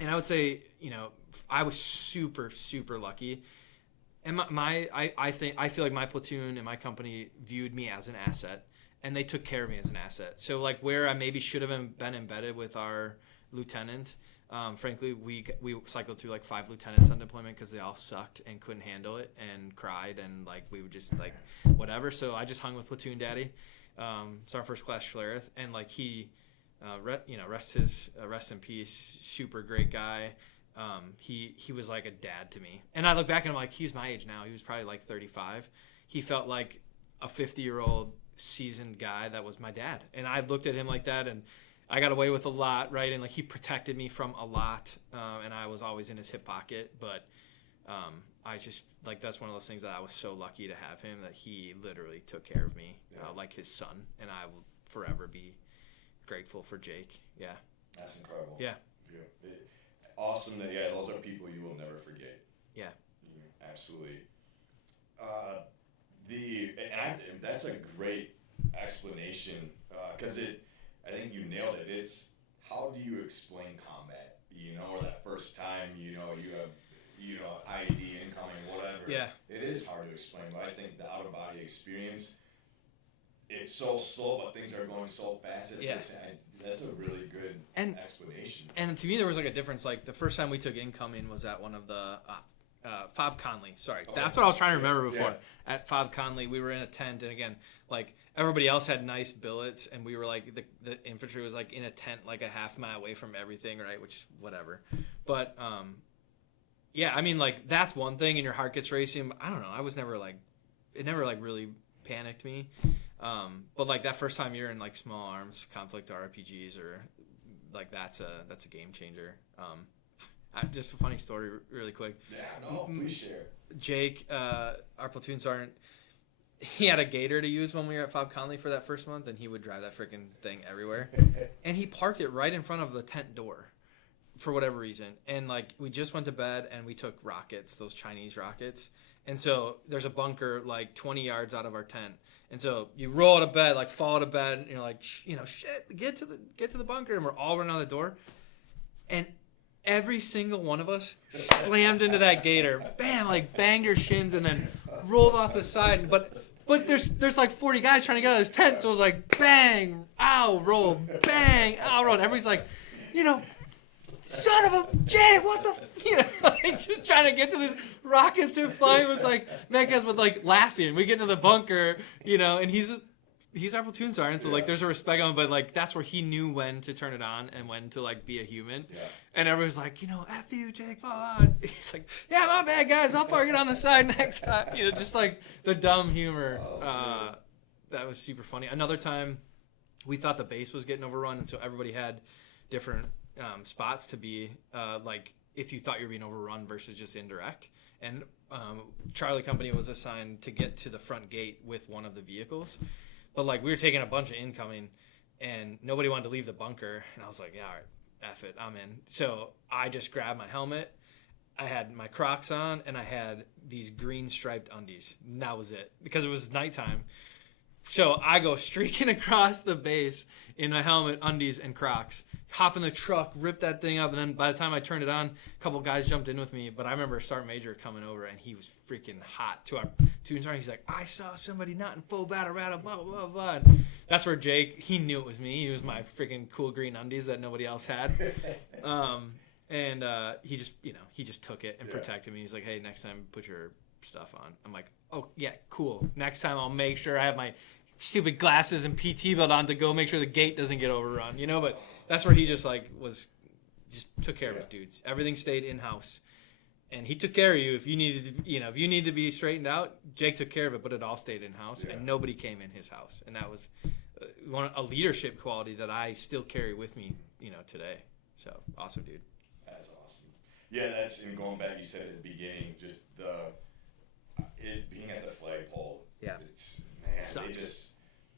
And I would say, you know, I was super, super lucky. And I feel like my platoon and my company viewed me as an asset, and they took care of me as an asset. So like where I maybe should have been embedded with our lieutenant, frankly, we cycled through like 5 lieutenants on deployment because they all sucked and couldn't handle it and cried, and like we would just like whatever. So I just hung with platoon daddy. It's our first class Schlereth, and like he, rest in peace, super great guy. He was like a dad to me, and I look back and I'm like, he's my age now. He was probably like 35. He felt like a 50-year-old seasoned guy that was my dad, and I looked at him like that, and I got away with a lot, right? And like he protected me from a lot, and I was always in his hip pocket. But I just like that's one of those things that I was so lucky to have him, that he literally took care of me like his son, and I will forever be grateful for Jake. Yeah, that's incredible. Yeah. Awesome. Those are people you will never forget. Yeah. Absolutely. That's a great explanation, because I think you nailed it. It's how do you explain combat? You know, or that first time, you have, IED incoming, whatever. Yeah. It is hard to explain, but I think the out of body experience, it's so slow, but things are going so fast. That's a really good explanation. And to me, there was like a difference. Like the first time we took incoming was at one of the Fob Conley. Sorry, that's what I was trying to remember before. Yeah. At Fob Conley, we were in a tent, and again, like everybody else had nice billets, and we were like the infantry was like in a tent, like a half mile away from everything, right? Which whatever, but I mean, like that's one thing, and your heart gets racing. But I don't know. I was never like, it never like really panicked me. But like that first time you're in like small arms conflict RPGs, or like that's a game changer. Just a funny story really quick. Yeah, no, please share. Jake, our platoon sergeant, he had a gator to use when we were at Fob Conley for that first month, and he would drive that freaking thing everywhere. And he parked it right in front of the tent door for whatever reason. And like we just went to bed, and we took rockets, those Chinese rockets. And so there's a bunker like 20 yards out of our tent. And so you roll out of bed, like fall out of bed, and you're like, shit, get to the bunker, and we're all running out the door. And every single one of us slammed into that gator, bam, like banged your shins, and then rolled off the side. But there's like 40 guys trying to get out of this tent, so it was like bang, ow, roll, bang, ow, roll. And everybody's like, son of a Jay, what the, like just trying to get to this. Rockets are flying. It was like, man, guys, with like laughing. We get into the bunker, and he's our platoon sergeant, so like there's a respect on him, but like that's where he knew when to turn it on and when to like be a human. Yeah. And everyone's like, F you, Jake, fall on. He's like, yeah, my bad, guys, I'll park it on the side next time. Just like the dumb humor. That was super funny. Another time, we thought the base was getting overrun, and so everybody had different spots to be like if you thought you were being overrun versus just indirect. And Charlie Company was assigned to get to the front gate with one of the vehicles. But like we were taking a bunch of incoming, and nobody wanted to leave the bunker. And I was like, yeah, all right, F it, I'm in. So I just grabbed my helmet. I had my Crocs on, and I had these green striped undies. And that was it, because it was nighttime. So I go streaking across the base in my helmet, undies, and Crocs. Hop in the truck, rip that thing up, and then by the time I turned it on, a couple guys jumped in with me. But I remember Sergeant Major coming over, and he was freaking hot to our platoon sergeant. He's like, I saw somebody not in full battle rattle, blah, blah, blah, blah. And that's where Jake, he knew it was me. He was my freaking cool green undies that nobody else had. And he just took it and protected me. He's like, hey, next time put your stuff on. I'm like, oh, yeah, cool. Next time I'll make sure I have my stupid glasses and PT belt on to go make sure the gate doesn't get overrun, but that's where he just took care of his dudes. Everything stayed in-house, and he took care of you. If you needed to be straightened out, Jake took care of it, but it all stayed in-house, and nobody came in his house. And that was a leadership quality that I still carry with me, today. So awesome, dude. That's awesome. Yeah, and going back, you said at the beginning, just it being at the flagpole. Yeah. It's, man, sucks.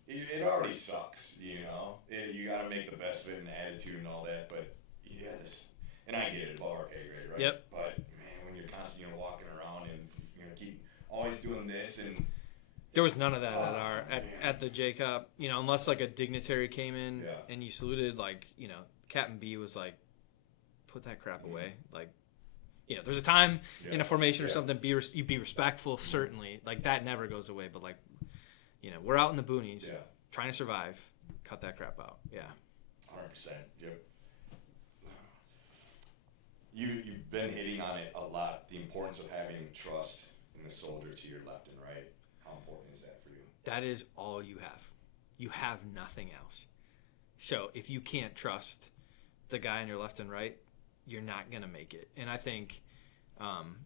it already sucks, you know. You got to make the best of it and attitude and all that, but yeah, and I get it, above our pay grade, right? Yep. But man, when you're constantly walking around and keep always doing this and. There was none of that at the JCOP, unless like a dignitary came in and you saluted, like, Captain B was like, put that crap away. Like, there's a time in a formation or something, you be respectful, certainly. Like, that never goes away. But, like, we're out in the boonies trying to survive. Cut that crap out. Yeah. 100%. Yep. You've been hitting on it a lot, the importance of having trust in the soldier to your left and right. How important is that for you? That is all you have. You have nothing else. So if you can't trust the guy on your left and right, you're not going to make it. And I think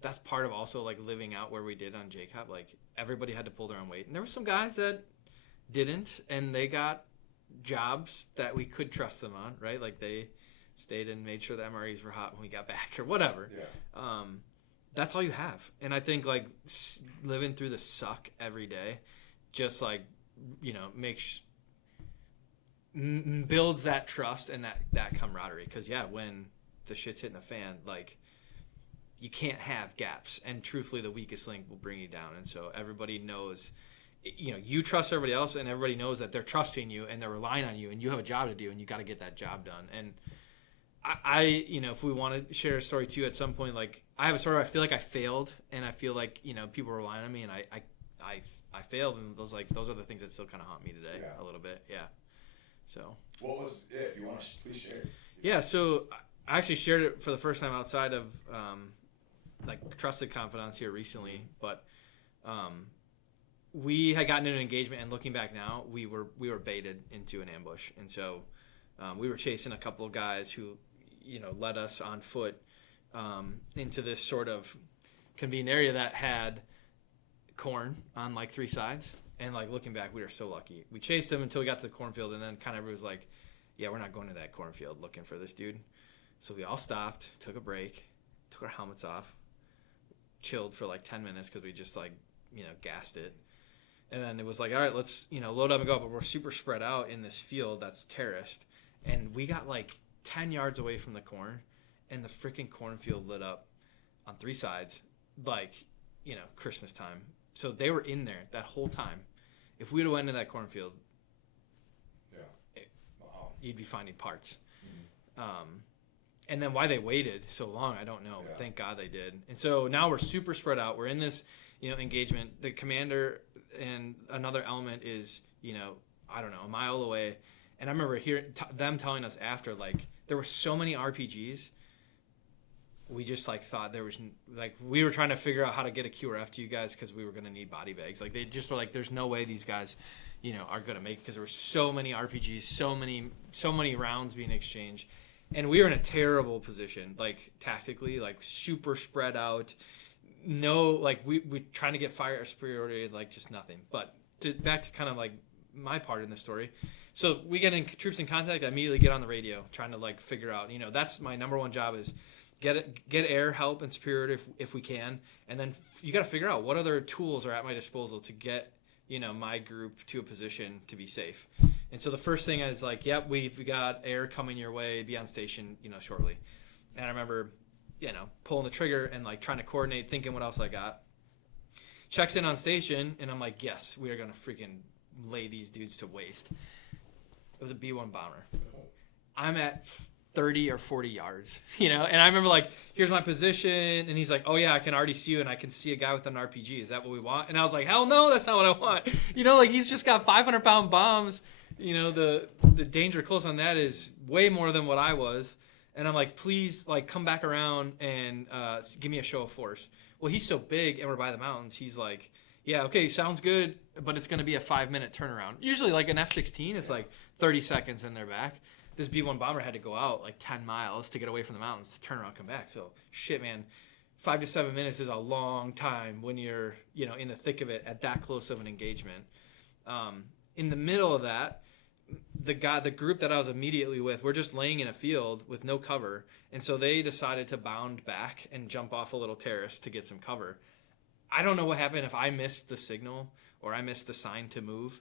that's part of also like living out where we did on JCOP. Like, everybody had to pull their own weight. And there were some guys that didn't, and they got jobs that we could trust them on, right? Like, they stayed and made sure the MREs were hot when we got back or whatever. Yeah. That's all you have. And I think, like, living through the suck every day just, like, builds that trust and that camaraderie. Because, when the shit's hitting the fan, like, you can't have gaps. And truthfully, the weakest link will bring you down. And so everybody knows, you trust everybody else, and everybody knows that they're trusting you and they're relying on you, and you have a job to do, and you got to get that job done. And I if we want to share a story too at some point, like, I have a story where I feel like I failed, and I feel like, people were relying on me, and I failed, and those are the things that still kind of haunt me today a little bit. Yeah. So. What was, if you want to please share. Yeah. So I actually shared it for the first time outside of like trusted confidants here recently, but we had gotten into an engagement, and looking back now, we were baited into an ambush, and so we were chasing a couple of guys who, led us on foot into this sort of convenient area that had corn on like 3 sides. And like, looking back, we were so lucky. We chased them until we got to the cornfield, and then kind of everybody was like, yeah, we're not going to that cornfield looking for this dude. So we all stopped, took a break, took our helmets off, chilled for like 10 minutes because we just like, gassed it. And then it was like, all right, let's, load up and go. But we're super spread out in this field that's terraced. And we got like 10 yards away from the corn, and the freaking cornfield lit up on 3 sides like, Christmas time. So they were in there that whole time. If we'd have went into that cornfield, you'd be finding parts. Mm-hmm. And then why they waited so long, I don't know. Thank God they did. And so now we're super spread out. We're in this, engagement. The commander and another element is, I don't know, a mile away. And I remember hearing them telling us after, like, there were so many RPGs. We just like thought there was like, we were trying to figure out how to get a QRF to you guys because we were going to need body bags. Like, they just were like, there's no way these guys, are going to make it, because there were so many RPGs, so many rounds being exchanged. And we were in a terrible position, like tactically, like super spread out. No, like we trying to get fire superiority, like just nothing. But back to kind of like my part in the story. So we get troops in contact, I immediately get on the radio, trying to like figure out, that's my number one job is get air help and superiority if we can. And then you got to figure out what other tools are at my disposal to get, my group to a position to be safe. And so the first thing is like, yep, we've got air coming your way, be on station, shortly. And I remember, pulling the trigger and like trying to coordinate, thinking what else I got. Checks in on station, and I'm like, yes, we are going to freaking lay these dudes to waste. It was a B-1 bomber. I'm at 30 or 40 yards, and I remember like, here's my position, and he's like, oh yeah, I can already see you, and I can see a guy with an RPG. Is that what we want? And I was like, hell no, that's not what I want. Like, he's just got 500-pound bombs. The danger close on that is way more than what I was. And I'm like, please, like, come back around and give me a show of force. Well, he's so big, and we're by the mountains. He's like, yeah, okay, sounds good, but it's going to be a 5-minute turnaround. Usually, like, an F-16 is like 30 seconds and they're back. This B-1 bomber had to go out like 10 miles to get away from the mountains to turn around and come back. So, shit, man, 5 to 7 minutes is a long time when you're, in the thick of it at that close of an engagement. In the middle of that, the group that I was immediately with, we're just laying in a field with no cover. And so they decided to bound back and jump off a little terrace to get some cover. I don't know what happened, if I missed the signal or I missed the sign to move.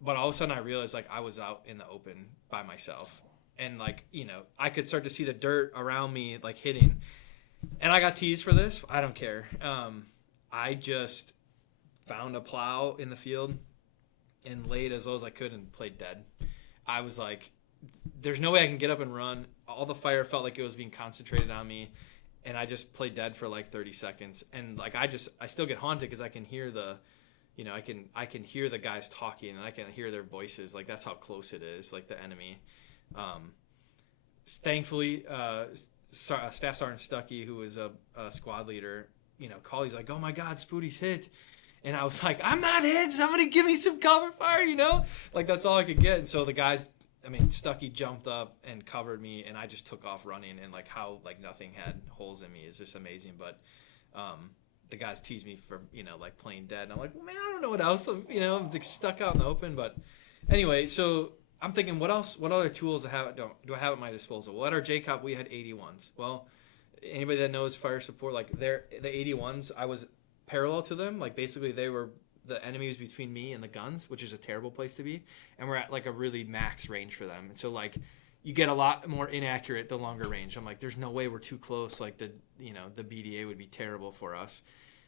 but all of a sudden I realized like I was out in the open by myself, and like, you know, I could start to see the dirt around me like hitting, and I got teased for this. I don't care. I just found a plow in the field and laid as low as I could and played dead. I was like, there's no way I can get up and run. All the fire felt like it was being concentrated on me, and I just played dead for like 30 seconds. And like I still get haunted because I can hear I can hear the guys talking, and I can hear their voices. Like that's how close it is, like the enemy. Thankfully, Staff Sergeant Stuckey, who was a squad leader, you know, called. He's like, "Oh my God, Spoody's hit." And I was like, I'm not hit. Somebody give me some cover fire, you know? Like, that's all I could get. And so the guys, Stuckey jumped up and covered me, and I just took off running. And, like, how, like, nothing had holes in me is just amazing. But the guys teased me for, you know, like, playing dead. And I'm like, well, man, I don't know what else. You know, I'm like, stuck out in the open. But anyway, so I'm thinking, what else? What other tools do I have at my disposal? Well, at our JCOP, we had 81s. Well, anybody that knows fire support, like, the 81s, I was parallel to them. Like, basically they were the enemy was between me and the guns, which is a terrible place to be, and we're at like a really max range for them. And so like you get a lot more inaccurate the longer range. I'm like, there's no way we're too close. Like the BDA would be terrible for us.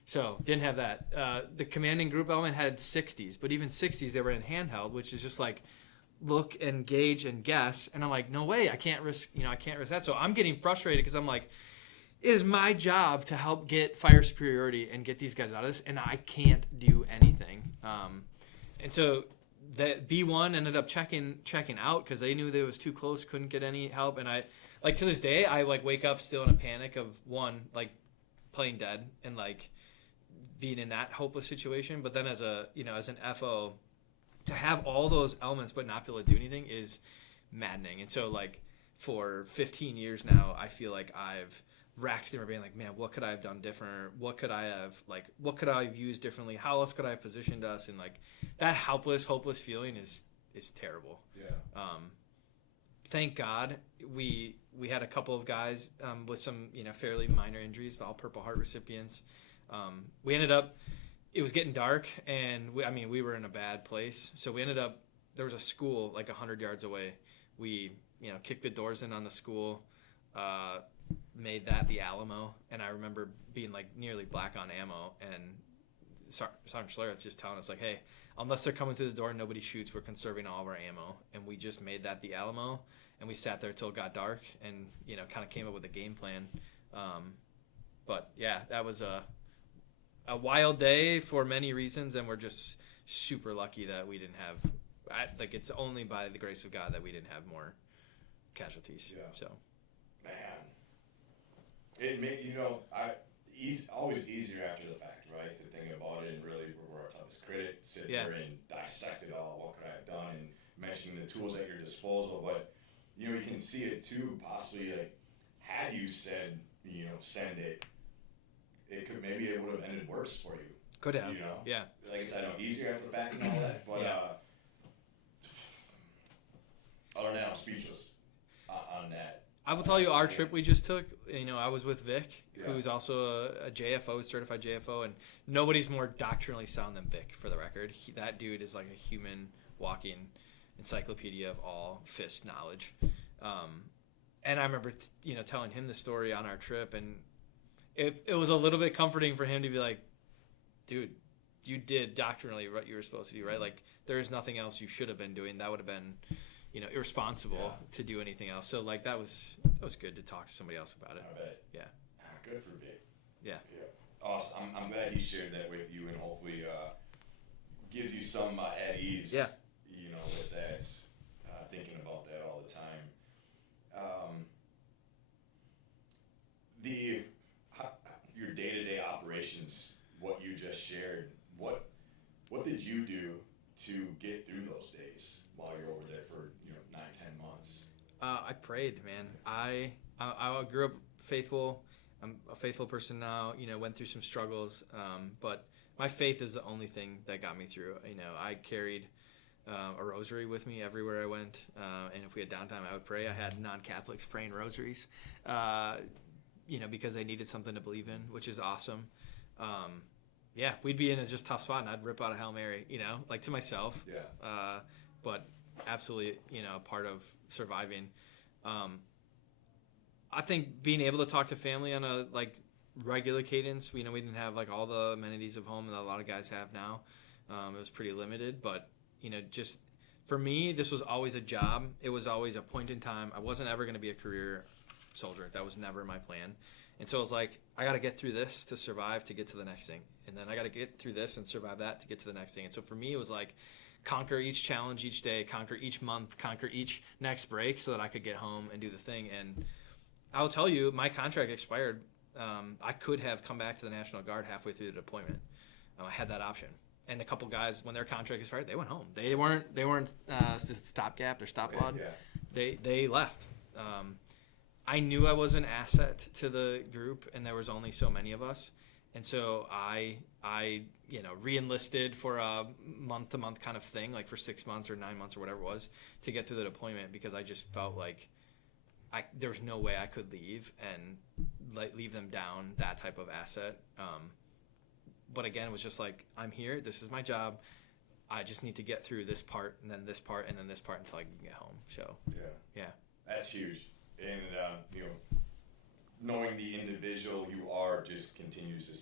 So didn't have that. The commanding group element had 60s, but even 60s they were in handheld, which is just like look and gauge and guess. And I'm like, no way, I can't risk that. So I'm getting frustrated because I'm like, it is my job to help get fire superiority and get these guys out of this, and I can't do anything. And so the B1 ended up checking out because they knew that it was too close, couldn't get any help. And I, like, to this day, I like wake up still in a panic of one, like playing dead and like being in that hopeless situation. But then as an FO, to have all those elements but not be able to do anything is maddening. And so like for 15 years now, I feel like I've racked through my brain, like, man, what could I have done different? What could I have used differently? How else could I have positioned us? And like that helpless, hopeless feeling is terrible. Yeah. Thank God we had a couple of guys with some, you know, fairly minor injuries, but all Purple Heart recipients. We ended up, it was getting dark, and we were in a bad place. So we ended up, there was a school like 100 yards away. We, you know, kicked the doors in on the school, made that the Alamo, and I remember being like nearly black on ammo, and Sergeant Schlereth just telling us like, hey, unless they're coming through the door, nobody shoots, we're conserving all of our ammo. And we just made that the Alamo, and we sat there till it got dark, and, you know, kind of came up with a game plan. But yeah, that was a wild day for many reasons, and we're just super lucky that we didn't have, like, it's only by the grace of God that we didn't have more casualties. Yeah. So, man, it made, you know, always easier after the fact, right? To think about it and really, we're our toughest critic, sit there and dissect it all. What could I have done? And mentioning the tools at your disposal, but you know, you can see it too. Possibly, like, had you said, you know, send it, it could, maybe it would have ended worse for you. Could have. You know. Yeah. Like I said, I know easier after the fact and all that, but other than that, I'm speechless on that. I will tell you, our trip we just took, you know, I was with Vic, who's also a JFO, certified JFO, and nobody's more doctrinally sound than Vic, for the record. That dude is like a human walking encyclopedia of all fist knowledge. And I remember, you know, telling him the story on our trip, and it was a little bit comforting for him to be like, dude, you did doctrinally what you were supposed to do, right? Like, there is nothing else you should have been doing. That would have been, you know, irresponsible to do anything else. So like that was good to talk to somebody else about it. I bet. Yeah. Good for Vic. Yeah. Awesome. I'm glad he shared that with you, and hopefully gives you some at ease. Yeah. You know, with that, thinking about that all the time. Your day-to-day operations, what you just shared, what did you do to get through those days while you're over there for, you know, 9-10 months? I prayed, man. I grew up faithful. I'm a faithful person now. You know, went through some struggles, but my faith is the only thing that got me through. You know, I carried a rosary with me everywhere I went, and if we had downtime, I would pray. I had non-Catholics praying rosaries, you know, because they needed something to believe in, which is awesome. yeah, we'd be in a just tough spot, and I'd rip out a Hail Mary, like to myself. Yeah. But absolutely, part of surviving. I think being able to talk to family on a regular cadence. We didn't have all the amenities of home that a lot of guys have now. It was pretty limited, but just for me, this was always a job. It was always a point in time. I wasn't ever going to be a career soldier. That was never my plan. And so it was like, I got to get through this to survive to get to the next thing. And then I got to get through this and survive that to get to the next thing. And so for me, it was like, conquer each challenge each day, conquer each month, conquer each next break so that I could get home and do the thing. And I'll tell you, my contract expired. I could have come back to the National Guard halfway through the deployment. I had that option. And a couple guys, when their contract expired, they went home. They weren't just stopgap or stopwad. Yeah. They left. I knew I was an asset to the group, and there was only so many of us. And so I re-enlisted for a month-to-month kind of thing, like for 6 months or 9 months or whatever it was, to get through the deployment, because I just felt like there was no way I could leave and leave them down, that type of asset. But again, it was just like, I'm here. This is my job. I just need to get through this part and then this part and then this part until I can get home. So yeah. That's huge. And knowing the individual you are just continues to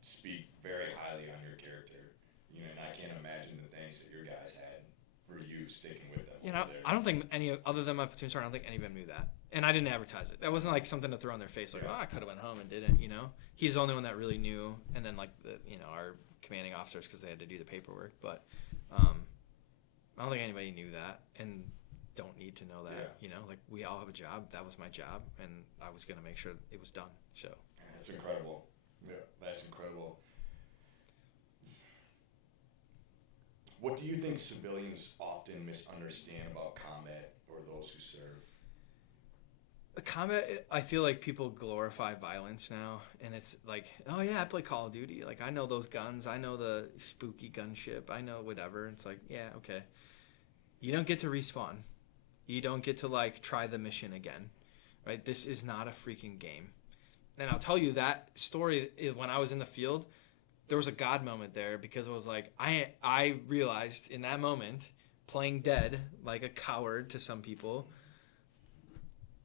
speak very highly on your character. And I can't imagine the things that your guys had for you sticking with them. I don't think any other than my platoon sergeant, I don't think any of them knew that. And I didn't advertise it. That wasn't like something to throw in their face, like, I could have went home and didn't, He's the only one that really knew. And then our commanding officers, because they had to do the paperwork. But I don't think anybody knew that and don't need to know that. We all have a job. That was my job, and I was going to make sure it was done. So that's incredible. Yeah, that's incredible. What do you think civilians often misunderstand about combat or those who serve? Combat, I feel like people glorify violence now, and it's like, oh yeah, I play Call of Duty. Like, I know those guns. I know the spooky gunship. I know whatever. It's like, yeah, okay. You don't get to respawn. You don't get to try the mission again, right? This is not a freaking game. And I'll tell you that story, when I was in the field, there was a God moment there, because it was like, I realized in that moment, playing dead like a coward to some people,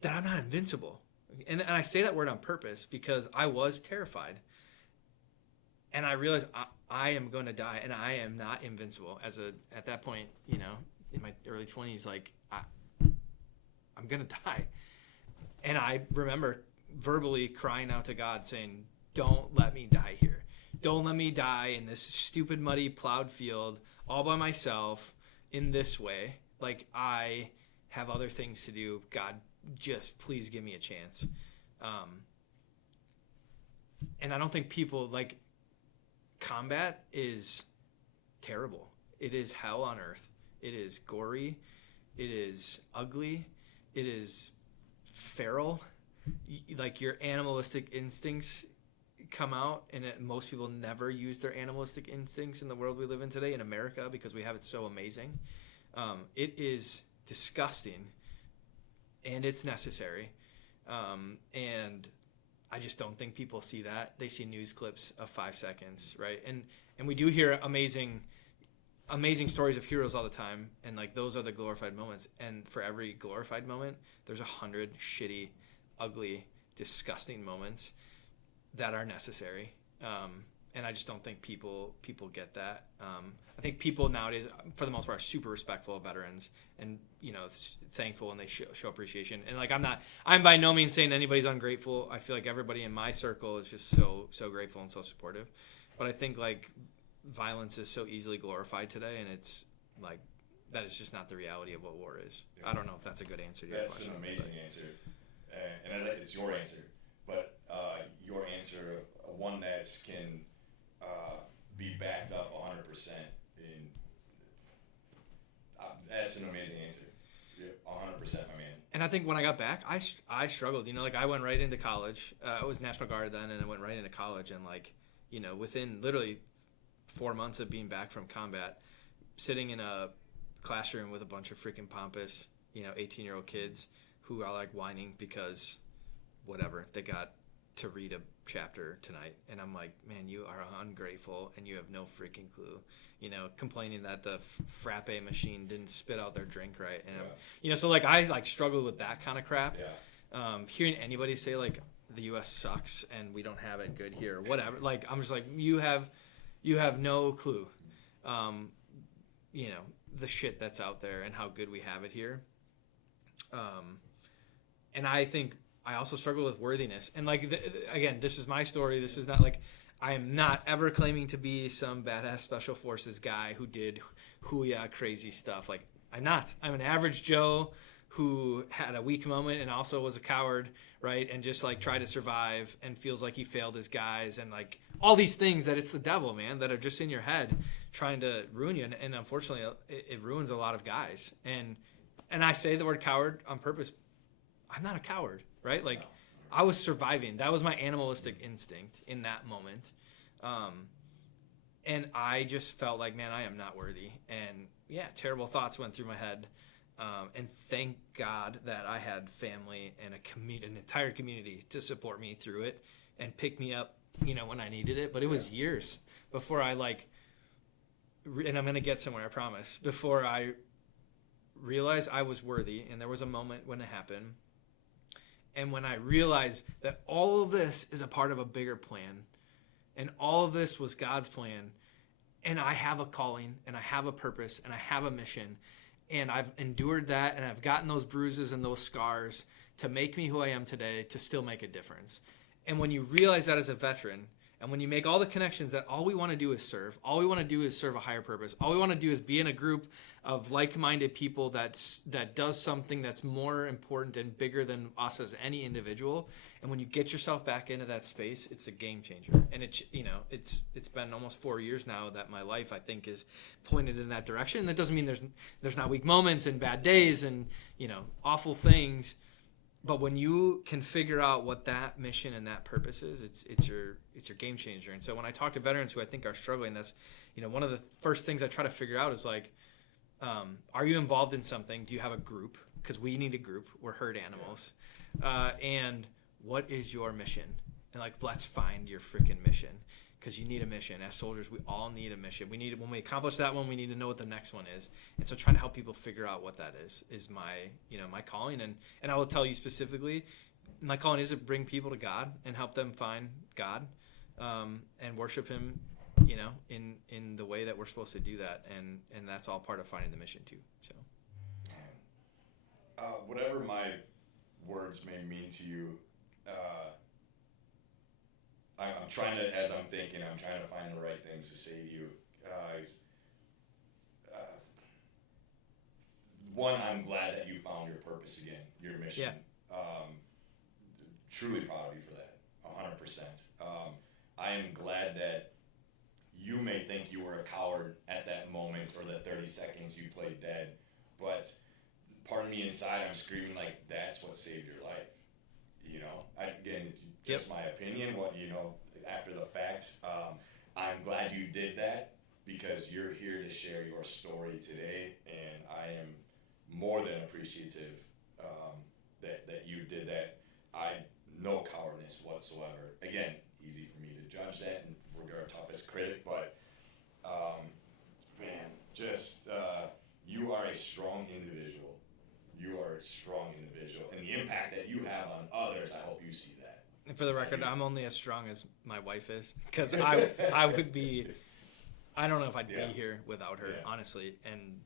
that I'm not invincible. And I say that word on purpose because I was terrified. And I realized I am going to die, and I am not invincible. At that point, in my early 20s, I'm going to die. And I remember verbally crying out to God saying, don't let me die here. Don't let me die in this stupid, muddy, plowed field all by myself in this way. I have other things to do. God, just please give me a chance. And I don't think people combat is terrible. It is hell on earth. It is gory. It is ugly. It is feral. Your animalistic instincts come out, and most people never use their animalistic instincts in the world we live in today in America, because we have it so amazing. It is disgusting, and it's necessary. And I just don't think people see that. They see news clips of 5 seconds, right? And we do hear amazing stories of heroes all the time, and those are the glorified moments. And for every glorified moment, there's 100 shitty, ugly, disgusting moments that are necessary. And I just don't think people get that. I think people nowadays, for the most part, are super respectful of veterans and thankful, and they show appreciation. And I'm by no means saying anybody's ungrateful. I feel like everybody in my circle is just so grateful and so supportive. But I think violence is so easily glorified today, and it's that is just not the reality of what war is. Yeah. I don't know if that's a good answer to your question. That's an amazing answer, and it's your answer, but your answer, one that can be backed up 100%. That's an amazing answer. 100%, my man. And I think when I got back, I struggled. I went right into college. I was National Guard then, and I went right into college, and within literally 4 months of being back from combat, sitting in a classroom with a bunch of freaking pompous, 18-year-old kids who are whining because whatever, they got to read a chapter tonight. And I'm like, man, you are ungrateful and you have no freaking clue. You know, complaining that the frappe machine didn't spit out their drink right. And, you know, so like I like struggled with that kind of crap. Yeah. Hearing anybody say like the U.S. sucks and we don't have it good here or whatever, like I'm just like, you have no clue, you know, the shit that's out there and how good we have it here. And I think I also struggle with worthiness. And like, again, this is my story. This is not like, I am not ever claiming to be some badass special forces guy who did hoo-yah crazy stuff. Like, I'm not. I'm an average Joe who had a weak moment and also was a coward, right? And just like tried to survive and feels like he failed his guys and like all these things that it's the devil, man, that are just in your head trying to ruin you. And unfortunately, it ruins a lot of guys. And I say the word coward on purpose. I'm not a coward, right? Like, I was surviving. That was my animalistic instinct in that moment. And I just felt like, man, I am not worthy. And yeah, terrible thoughts went through my head. And thank God that I had family and an entire community to support me through it and pick me up, you know, when I needed it. But it was years before I and I'm going to get somewhere, I promise, before I realized I was worthy. And there was a moment when it happened. And when I realized that all of this is a part of a bigger plan, and all of this was God's plan, and I have a calling, and I have a purpose, and I have a mission, and I've endured that, and I've gotten those bruises and those scars to make me who I am today, to still make a difference. And when you realize that as a veteran, and when you make all the connections that all we want to do is serve, all we want to do is serve a higher purpose, all we want to do is be in a group of like-minded people that does something that's more important and bigger than us as any individual. And when you get yourself back into that space, it's a game changer. And it's been almost 4 years now that my life, I think, is pointed in that direction. And that doesn't mean there's not weak moments and bad days and, you know, awful things. But when you can figure out what that mission and that purpose is, it's your game changer. And so when I talk to veterans who I think are struggling, that's, you know, one of the first things I try to figure out is like, are you involved in something? Do you have a group? Because we need a group. We're herd animals. And what is your mission? And like, let's find your freaking mission. Because you need a mission. As soldiers, we all need a mission. When we accomplish that one, we need to know what the next one is. And so trying to help people figure out what that is my calling. And I will tell you specifically, my calling is to bring people to God and help them find God and worship Him, you know, in the way that we're supposed to do that. And that's all part of finding the mission too. So, whatever my words may mean to you, I'm trying to, as I'm thinking, I'm trying to find the right things to say to you. One, I'm glad that you found your purpose again, your mission. Yeah. Truly proud of you for that, 100%. I am glad that you may think you were a coward at that moment or the 30 seconds you played dead, but part of me inside, I'm screaming like, that's what saved your life. You know, again, just my opinion, what, you know, after the fact. I'm glad you did that because you're here to share your story today, and I am more than appreciative that you did that. No cowardice whatsoever. Again, easy for me to judge that, and we're our toughest critic, but man, just you are a strong individual. You are a strong individual, and the impact that you have on others, I hope you see that. And for the record, I'm only as strong as my wife is, because I would be, I don't know if I'd be here without her, honestly. And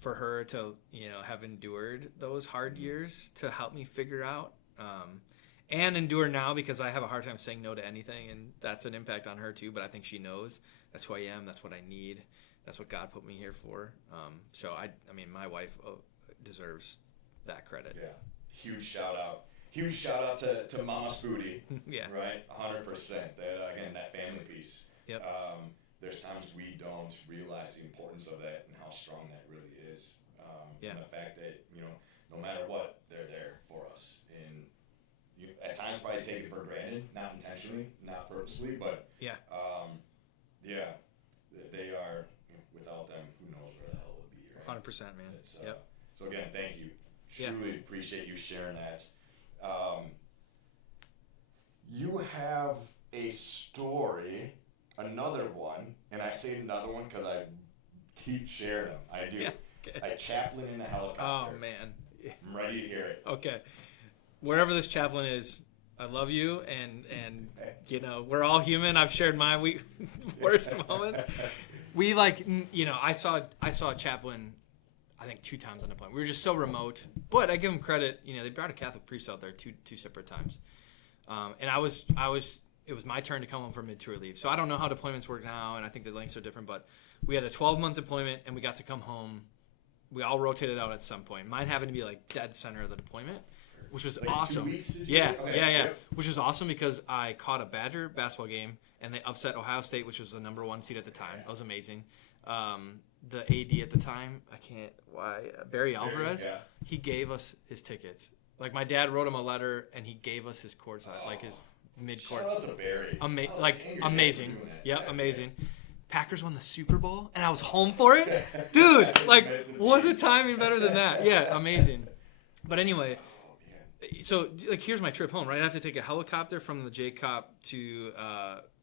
for her to, you know, have endured those hard years to help me figure out, and endure now, because I have a hard time saying no to anything, and that's an impact on her too. But I think she knows that's who I am, that's what I need, that's what God put me here for. So I mean, my wife deserves that credit. Yeah, huge shout out to Mama Spude. Yeah, right, 100%. That again, that family piece. Yep. There's times we don't realize the importance of that and how strong that really is. And the fact that, you know, no matter what, they're there for us. And you at times probably take it for granted, not intentionally, not purposely, but they are. Without them, who knows where the hell we'll be. Right? 100%, man. So again, thank you. Truly appreciate you sharing that. You a story, another one, and I say another one because I keep sharing them. I do. Yeah, okay. A chaplain in a helicopter. Oh, man. I'm ready to hear it. Okay. Wherever this chaplain is, I love you, and we're all human. I've shared my worst moments. We I saw a chaplain, I think 2 times on the plane. We were just so remote, but I give them credit. They brought a Catholic priest out there two separate times, and it was my turn to come home for mid-tour leave. So I don't know how deployments work now, and I think the lengths are different. But we had a 12-month deployment, and we got to come home. We all rotated out at some point. Mine happened to be dead center of the deployment, which was awesome. 2 weeks, Yeah, okay. yeah. Which was awesome because I caught a Badger basketball game, and they upset Ohio State, which was the number 1 seed at the time. That was amazing. The AD at the time, Barry Alvarez, he gave us his tickets. My dad wrote him a letter, and he gave us his courtside, his mid-court. Shout out to Barry. Amazing. Yep, amazing. Packers won the Super Bowl, and I was home for it. Dude, what's the timing better than that? Yeah, amazing. But anyway, so here's my trip home, right? I have to take a helicopter from the JCOP to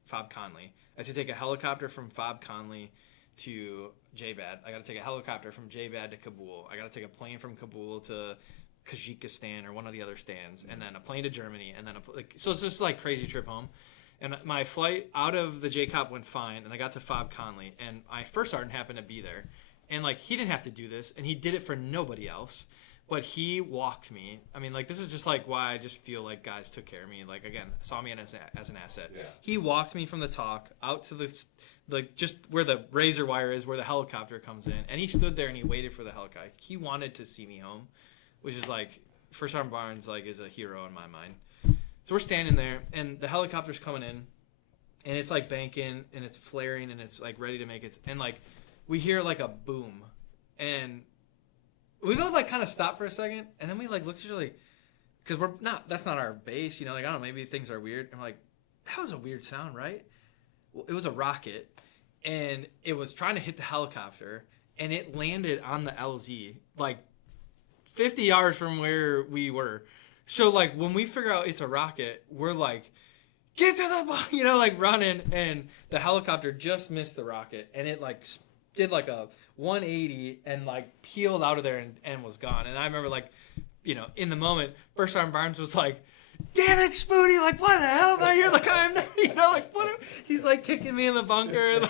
Fob Conley. I have to take a helicopter from Fob Conley to JBAD. I got to take a helicopter from JBAD to Kabul. I got to take a plane from Kabul to Kyrgyzstan or one of the other stands, and then a plane to Germany, and then so it's just crazy trip home. And my flight out of the JCOP went fine, and I got to Fob Conley, and my first sergeant happened to be there, and he didn't have to do this, and he did it for nobody else, but he walked me. I mean, this is just why I just feel like guys took care of me. Again, saw me as an asset. Yeah. He walked me from the talk out to the just where the razor wire is, where the helicopter comes in, and he stood there and he waited for the helicopter. He wanted to see me home, which is First Sergeant Barnes is a hero in my mind. So we're standing there, and the helicopter's coming in, and it's banking, and it's flaring, and it's ready to make it, and we hear a boom, and we both kind of stop for a second, and then we look at each other because that's not our base, I don't know, maybe things are weird. And I'm that was a weird sound, right? Well, it was a rocket, and it was trying to hit the helicopter, and it landed on the LZ 50 yards from where we were. So when we figure out it's a rocket, we're get to the running, and the helicopter just missed the rocket, and it did a 180 and peeled out of there and was gone. And I remember in the moment, First Sergeant Barnes was damn it, Spoody, what the hell am I here? I'm what? He's kicking me in the bunker and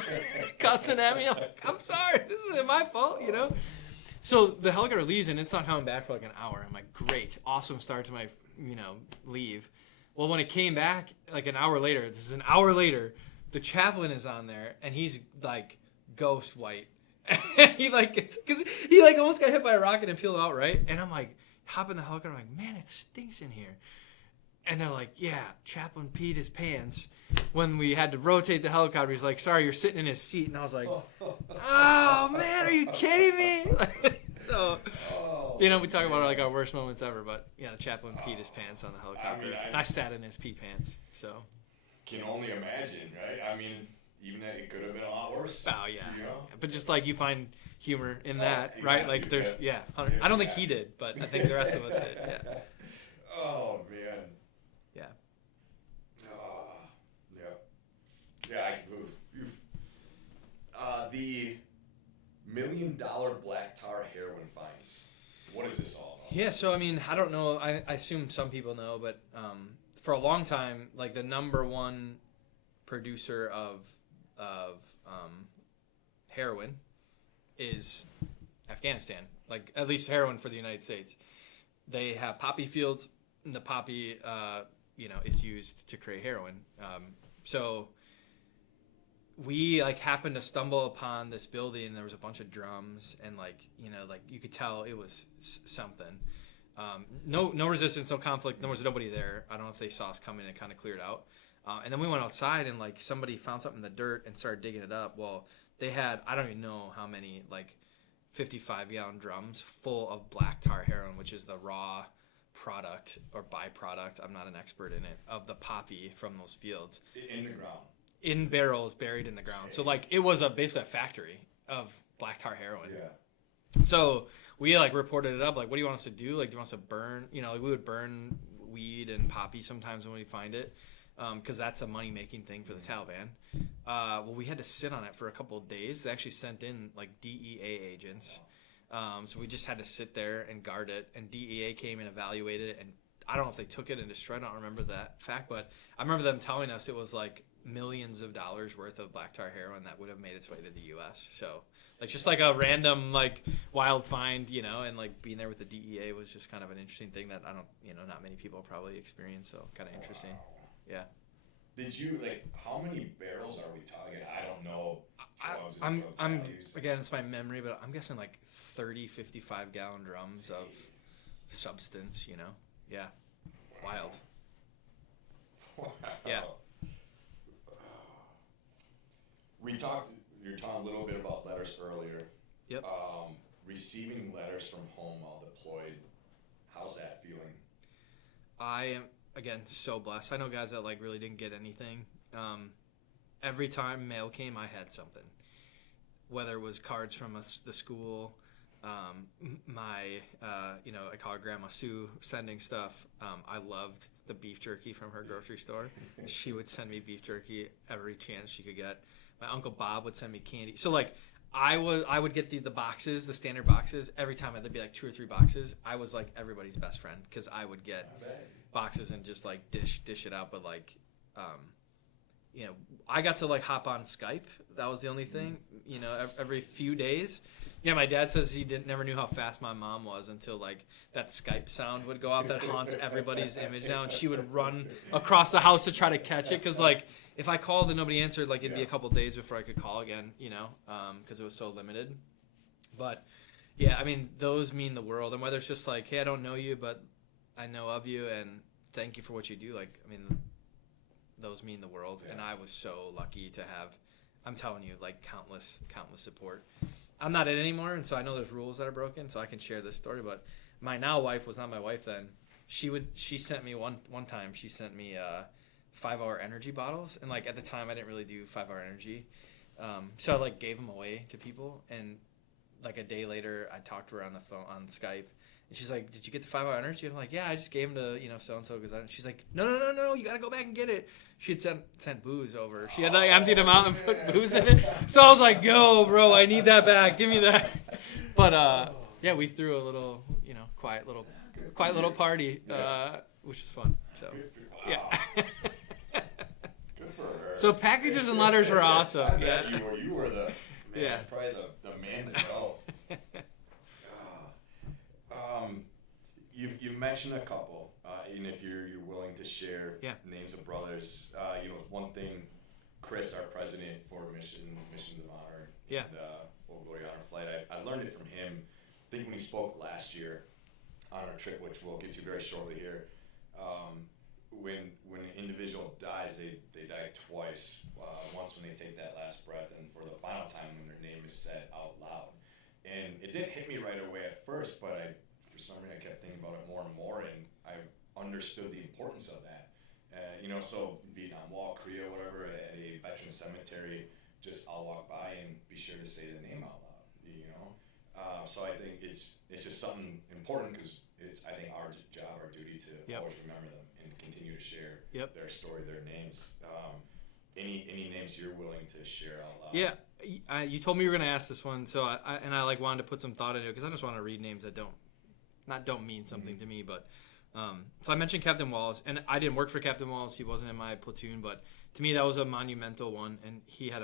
cussing at me. I'm sorry, this isn't my fault, So the helicopter leaves, and it's not coming back for an hour. I'm great, awesome start to my, leave. Well, when it came back, an hour later, this is an hour later, the chaplain is on there, and he's ghost white. And he because he almost got hit by a rocket and peeled out, right? And I'm hop in the helicopter, I'm man, it stinks in here. And they're yeah, chaplain peed his pants when we had to rotate the helicopter. He's sorry, you're sitting in his seat. And I was oh man, are you kidding me? So, we talk about our worst moments ever, but yeah, the chaplain peed his pants on the helicopter. I sat in his pee pants, so. Can only imagine, right? Even that it could have been a lot worse. Oh yeah, but just you find humor in that, right? There's I don't think he did, but I think the rest of us did. Yeah. Oh man. Yeah. Yeah, I can move. The $1 million black tar heroin finds. What is this all about? Yeah, so I don't know. I assume some people know, but for a long time, the number one producer of heroin is Afghanistan. At least heroin for the United States. They have poppy fields, and the poppy, is used to create heroin. So we happened to stumble upon this building, and there was a bunch of drums, and you could tell it was something. No resistance, no conflict. There was nobody there. I don't know if they saw us coming and kind of cleared out. And then we went outside, and somebody found something in the dirt and started digging it up. Well, they had, I don't even know how many 55-gallon drums full of black tar heroin, which is the raw product or byproduct, I'm not an expert in it, of the poppy from those fields. In the ground. In barrels buried in the ground. So it was basically a factory of black tar heroin. Yeah. So we reported it up. What do you want us to do? Do you want us to burn? We would burn weed and poppy sometimes when we find it. because that's a money-making thing for the Taliban. Well, we had to sit on it for a couple of days. They actually sent in like DEA agents. So we just had to sit there and guard it. And DEA came and evaluated it. And I don't know if they took it and destroyed it. I don't remember that fact. But I remember them telling us it was like millions of dollars worth of black tar heroin that would have made its way to the U.S. So like just like a random like wild find, you know, and like being there with the DEA was just kind of an interesting thing that I don't, you know, not many people probably experience. So kind of interesting. Yeah. Did you how many barrels are we talking? I don't know. I'm again, it's my memory, but I'm guessing like 30, 55-gallon drums of substance, you know? Yeah. Wild. Wow. Yeah. You're talking a little bit about letters earlier. Yep. Receiving letters from home while deployed, how's that feeling? I am, again, so blessed. I know guys that like really didn't get anything. Every time mail came, I had something. Whether it was cards from the school, my, I call her Grandma Sue sending stuff. I loved the beef jerky from her grocery store. She would send me beef jerky every chance she could get. My Uncle Bob would send me candy. So like I would get the boxes, the standard boxes. Every time there'd be like 2 or 3 boxes. I was like everybody's best friend because I would get boxes and just like dish it out. But like, I got to like hop on Skype. That was the only thing, every few days. Yeah, my dad says he never knew how fast my mom was until like that Skype sound would go off that haunts everybody's image now, and she would run across the house to try to catch it because like if I called and nobody answered, like it'd be a couple days before I could call again, because it was so limited. But yeah, I mean those mean the world, and whether it's just like, hey, I don't know you, but I know of you, and thank you for what you do. Like, I mean, those mean the world, and I was so lucky to have, I'm telling you, like countless support. I'm not in anymore, and so I know there's rules that are broken, so I can share this story. But my now wife was not my wife then. She sent me one time. She sent me 5-hour energy bottles, and like at the time I didn't really do 5-hour energy, so I like gave them away to people. And like a day later, I talked to her on the phone on Skype, and she's like, "Did you get the 5-hour energy?" I'm like, "Yeah, I just gave them to so and so." Because she's like, "No, you gotta go back and get it." She had sent booze over. She had like emptied them out and put booze in it. So I was like, "Yo, bro, I need that back. Give me that." But yeah, we threw a little, quiet little party, which was fun. So yeah. Good for her. So packages and letters were awesome. I bet you were the man, probably the man to know. You've mentioned a couple, and if you're willing to share names of brothers, one thing, Chris, our president for Missions of Honor, and Old Glory Honor Flight, I learned it from him. I think when he spoke last year on our trip, which we'll get to very shortly here. When an individual dies, they die twice. Once when they take that last breath, and for the final time when their name is said out loud. And it didn't hit me right away at first, but for some reason I kept thinking about it more and more, and I understood the importance of that. So Vietnam Wall, Korea, whatever, at a veteran cemetery, I'll walk by and be sure to say the name out loud. So I think it's just something important because it's, I think, our job, our duty to always remember them and continue to share their story, their names. Any names you're willing to share out loud? Yeah, you told me you were going to ask this one, so I like wanted to put some thought into it because I just want to read names that don't mean something to me. But so I mentioned Captain Wallace, and I didn't work for Captain Wallace. He wasn't in my platoon, but to me that was a monumental one, and he had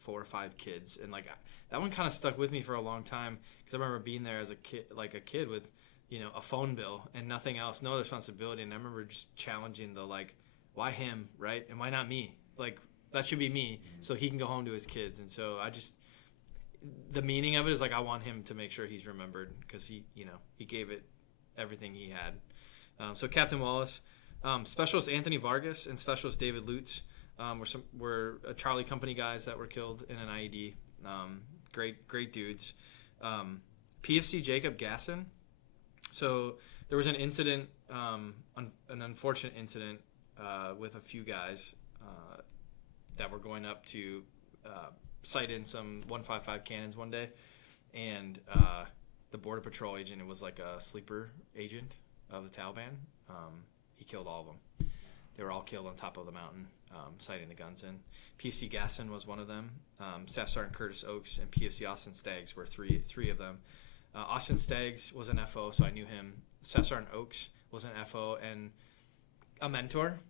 4 or 5 kids, and like that one kind of stuck with me for a long time because I remember being there as a kid with a phone bill and nothing else, no responsibility, and I remember just challenging the like, why him, right, and why not me? Like that should be me, so he can go home to his kids. And so the meaning of it is like I want him to make sure he's remembered because he gave it everything he had. So Captain Wallace, Specialist Anthony Vargas, and Specialist David Lutz were Charlie Company guys that were killed in an IED. Great dudes. PFC Jacob Gasson. So there was an incident, an unfortunate incident with a few guys that were going up to sight in some 155 cannons one day, and the Border Patrol agent, it was like a sleeper agent of the Taliban. He killed all of them. They were all killed on top of the mountain, sighting the guns in. PFC Gaston was one of them. Staff Sergeant Curtis Oakes and PFC Austin Staggs were three of them. Austin Staggs was an FO, so I knew him. Staff Sergeant Oakes was an FO and a mentor,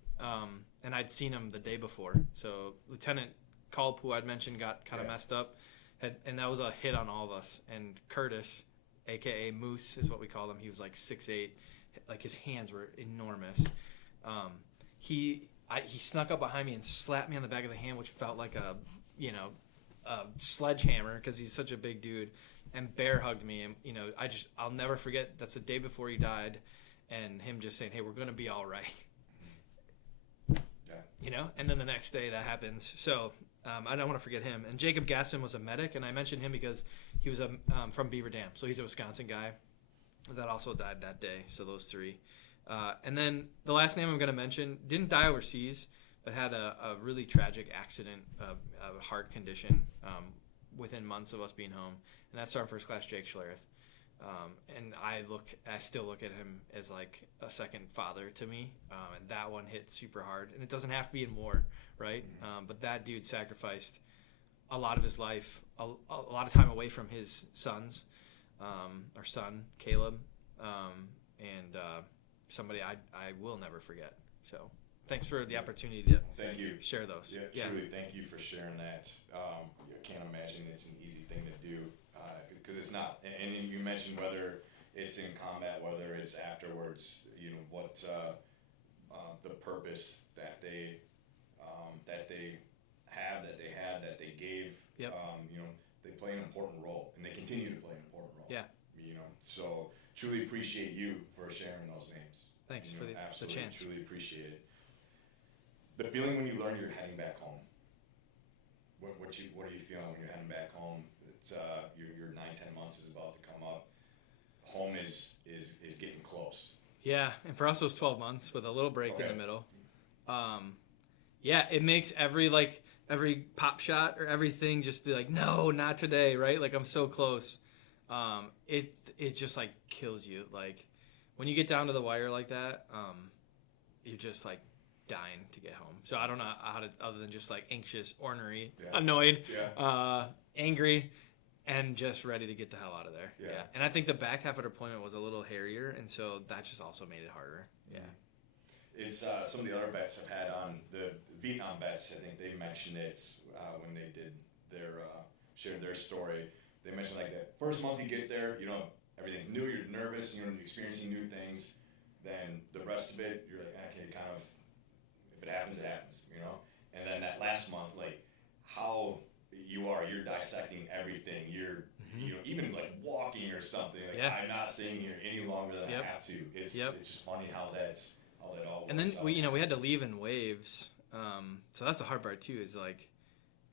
and I'd seen him the day before. So Lieutenant Culp, who I'd mentioned, got kind of messed up, and that was a hit on all of us. And Curtis, a.k.a. Moose is what we called him, he was like 6'8", like his hands were enormous. He snuck up behind me and slapped me on the back of the hand, which felt like a sledgehammer because he's such a big dude, and bear hugged me. And I'll never forget. That's the day before he died, and him just saying, "Hey, we're gonna be all right." Yeah. And then the next day that happens. So I don't want to forget him. And Jacob Gasson was a medic, and I mentioned him because he was from Beaver Dam, so he's a Wisconsin guy that also died that day. So those three. And then the last name I'm going to mention didn't die overseas, but had a really tragic accident, a heart condition within months of us being home. And that's Sergeant First Class Jake Schlereth. And I still look at him as like a second father to me. And that one hit super hard. And it doesn't have to be in war, right? But that dude sacrificed a lot of his life, a lot of time away from his sons, our son, Caleb, and somebody I will never forget. So thanks for the opportunity to thank you. Share those. Yeah, truly, thank you for sharing that. I can't imagine it's an easy thing to do because it's not. And you mentioned whether it's in combat, whether it's afterwards, what the purpose that they had, that they gave. Yep. They play an important role, and they continue to play an important role. Yeah. So truly appreciate you for sharing those names. Thanks for the chance. Truly appreciate it. The feeling when you learn you're heading back home. What are you feeling when you're heading back home? It's your 9-10 months is about to come up. Home is getting close. Yeah, and for us it was 12 months with a little break in the middle. It makes every pop shot or everything just be like, no, not today, right? Like I'm so close. It just like kills you. Like when you get down to the wire like that, you're just like dying to get home. So I don't know how to, other than just like anxious, ornery, annoyed, angry, and just ready to get the hell out of there. Yeah. And I think the back half of deployment was a little hairier, and so that just also made it harder. Yeah. It's some of the other vets have had on, the Vietnam vets, I think they mentioned it when they did shared their story. They mentioned like that first month you get there, everything's new, you're nervous, you're experiencing new things. Then the rest of it, you're like, okay, kind of, if it happens, it happens, And then that last month, like how you're dissecting everything. You're, even like walking or something. Like I'm not staying here any longer than I have to. It's just funny how that all works. And then we had to leave in waves. So that's the hard part too. Is like,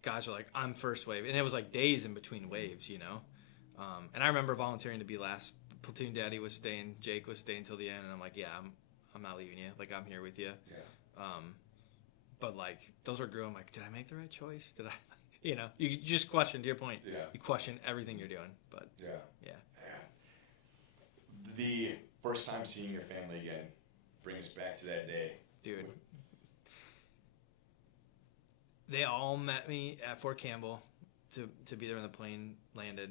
guys are like, I'm first wave, and it was like days in between waves, And I remember volunteering to be last. Platoon Daddy was staying, Jake was staying till the end, and I'm like, yeah, I'm not leaving you. Like I'm here with you. Yeah. But like those were grueling. I'm like, did I make the right choice? Did I? You just question. To your point, you question everything you're doing. But yeah. The first time seeing your family again brings back to that day, dude. They all met me at Fort Campbell to be there when the plane landed.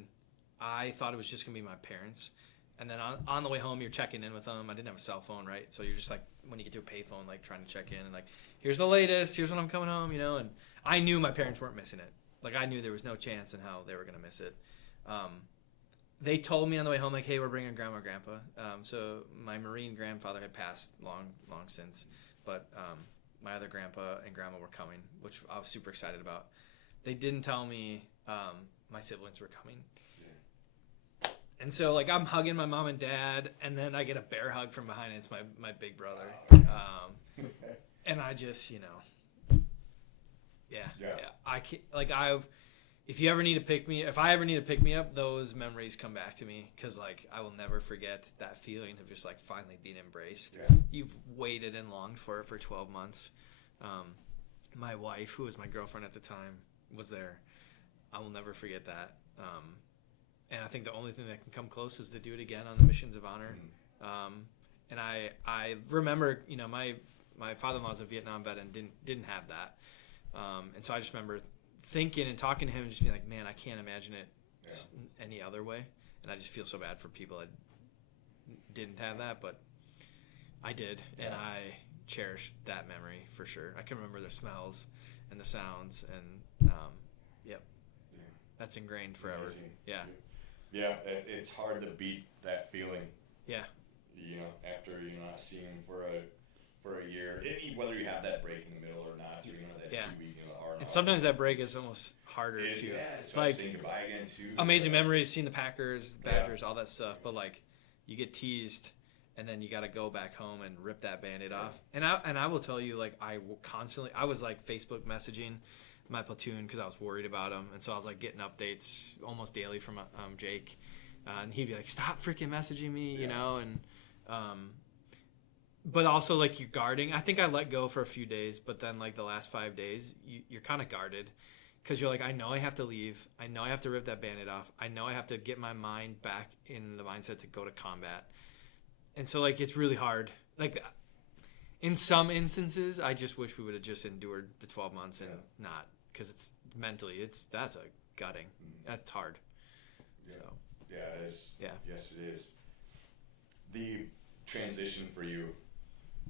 I thought it was just gonna be my parents, and then on the way home, you're checking in with them. I didn't have a cell phone, right? So you're just like, when you get to a payphone, like trying to check in and like, here's the latest, here's when I'm coming home, And I knew my parents weren't missing it. Like I knew there was no chance in how they were gonna miss it. They told me on the way home, like, hey, we're bringing Grandma and Grandpa. So my Marine grandfather had passed long since, but my other grandpa and grandma were coming, which I was super excited about. They didn't tell me my siblings were coming. Yeah. And so, like, I'm hugging my mom and dad, and then I get a bear hug from behind, and it's my big brother. And I just, I can't, like, if I ever need to pick me up, those memories come back to me, because like I will never forget that feeling of just like finally being embraced. Yeah. You've waited and longed for it for 12 months. My wife, who was my girlfriend at the time, was there. I will never forget that. And I think the only thing that can come close is to do it again on the missions of honor. And I remember, my father-in-law's a Vietnam vet and didn't have that. And so I just remember thinking and talking to him and just being like, man, I can't imagine it any other way. And I just feel so bad for people that didn't have that, but I did, and I cherish that memory for sure. I can remember the smells and the sounds, and that's ingrained forever. Amazing. Yeah. It's hard to beat that feeling. Yeah. After not seeing him for a year, whether you have that break in the middle or not, that 2 week, the and sometimes that break is almost harder too. Yeah, it's like saying goodbye again too. Amazing memories, seeing the Packers, the Badgers, all that stuff, but like you get teased. And then you got to go back home and rip that Band-Aid off. And I will tell you, like, I was like Facebook messaging my platoon because I was worried about them. And so I was like getting updates almost daily from Jake. And he'd be like, stop freaking messaging me, you know? And, but also like you're guarding. I think I let go for a few days, but then like the last 5 days, you're kind of guarded. Because you're like, I know I have to leave. I know I have to rip that Band-Aid off. I know I have to get my mind back in the mindset to go to combat. And so, like, it's really hard. Like, in some instances, I just wish we would have just endured the 12 months and not. Because it's mentally, that's a gutting. That's hard. Yeah. So. Yeah, it is. Yeah. Yes, it is. The transition for you,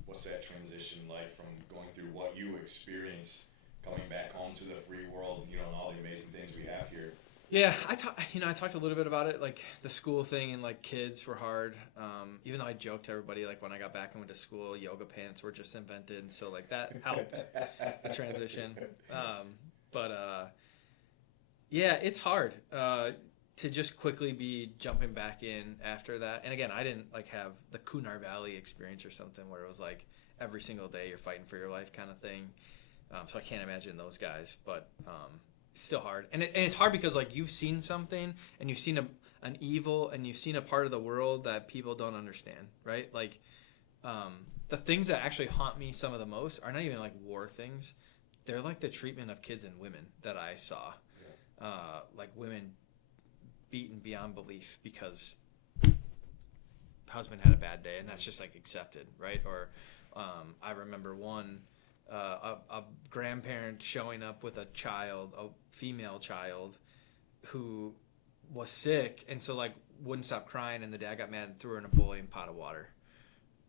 what's that transition like from going through what you experienced, coming back home to the free world, and all the amazing things we have here? Yeah, I talked a little bit about it, like the school thing and like kids were hard. Even though I joked to everybody, like when I got back and went to school, yoga pants were just invented, and so like that helped the transition. It's hard to just quickly be jumping back in after that. And again, I didn't like have the Kunar Valley experience or something where it was like every single day you're fighting for your life kind of thing. So I can't imagine those guys, but. It's still hard, and it's hard because like you've seen something and you've seen an evil and you've seen a part of the world that people don't understand, right? Like the things that actually haunt me some of the most are not even like war things. They're like the treatment of kids and women that I saw, like women beaten beyond belief because husband had a bad day, and that's just like accepted, right? Or I remember one. A grandparent showing up with a female child who was sick, and so like wouldn't stop crying, and the dad got mad and threw her in a boiling pot of water,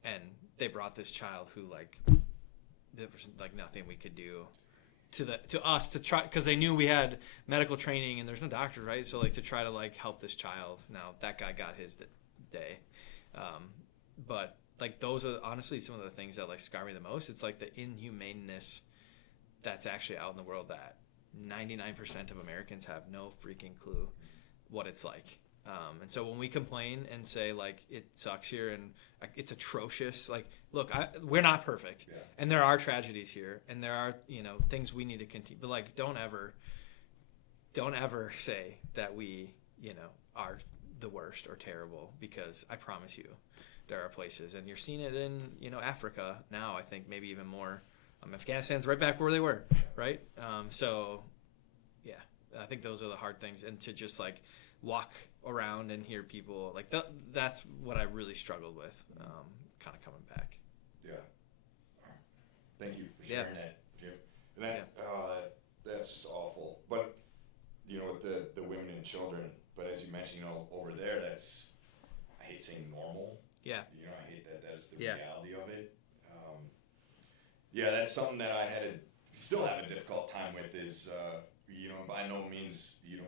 and they brought this child who like there was like nothing we could do to us to try, because they knew we had medical training and there's no doctor, right? So like to try to like help this child. Now that guy got his day, but like those are honestly some of the things that like scar me the most. It's like the inhumaneness that's actually out in the world that 99% of Americans have no freaking clue what it's like. And so when we complain and say like it sucks here and it's atrocious, like look, we're not perfect, and there are tragedies here, and there are things we need to continue. But like don't ever say that we are the worst or terrible, because I promise you. There are places, and you're seeing it in Africa now. I think maybe even more. Afghanistan's right back where they were, right? I think those are the hard things, and to just like walk around and hear people like that's what I really struggled with, kind of coming back. Yeah. Thank you for sharing that, Jim. And that's just awful. But with the women and children. But as you mentioned, over there, that's, I hate saying normal. Yeah. I hate that that's the reality of it. That's something that I still have a difficult time with is, by no means, you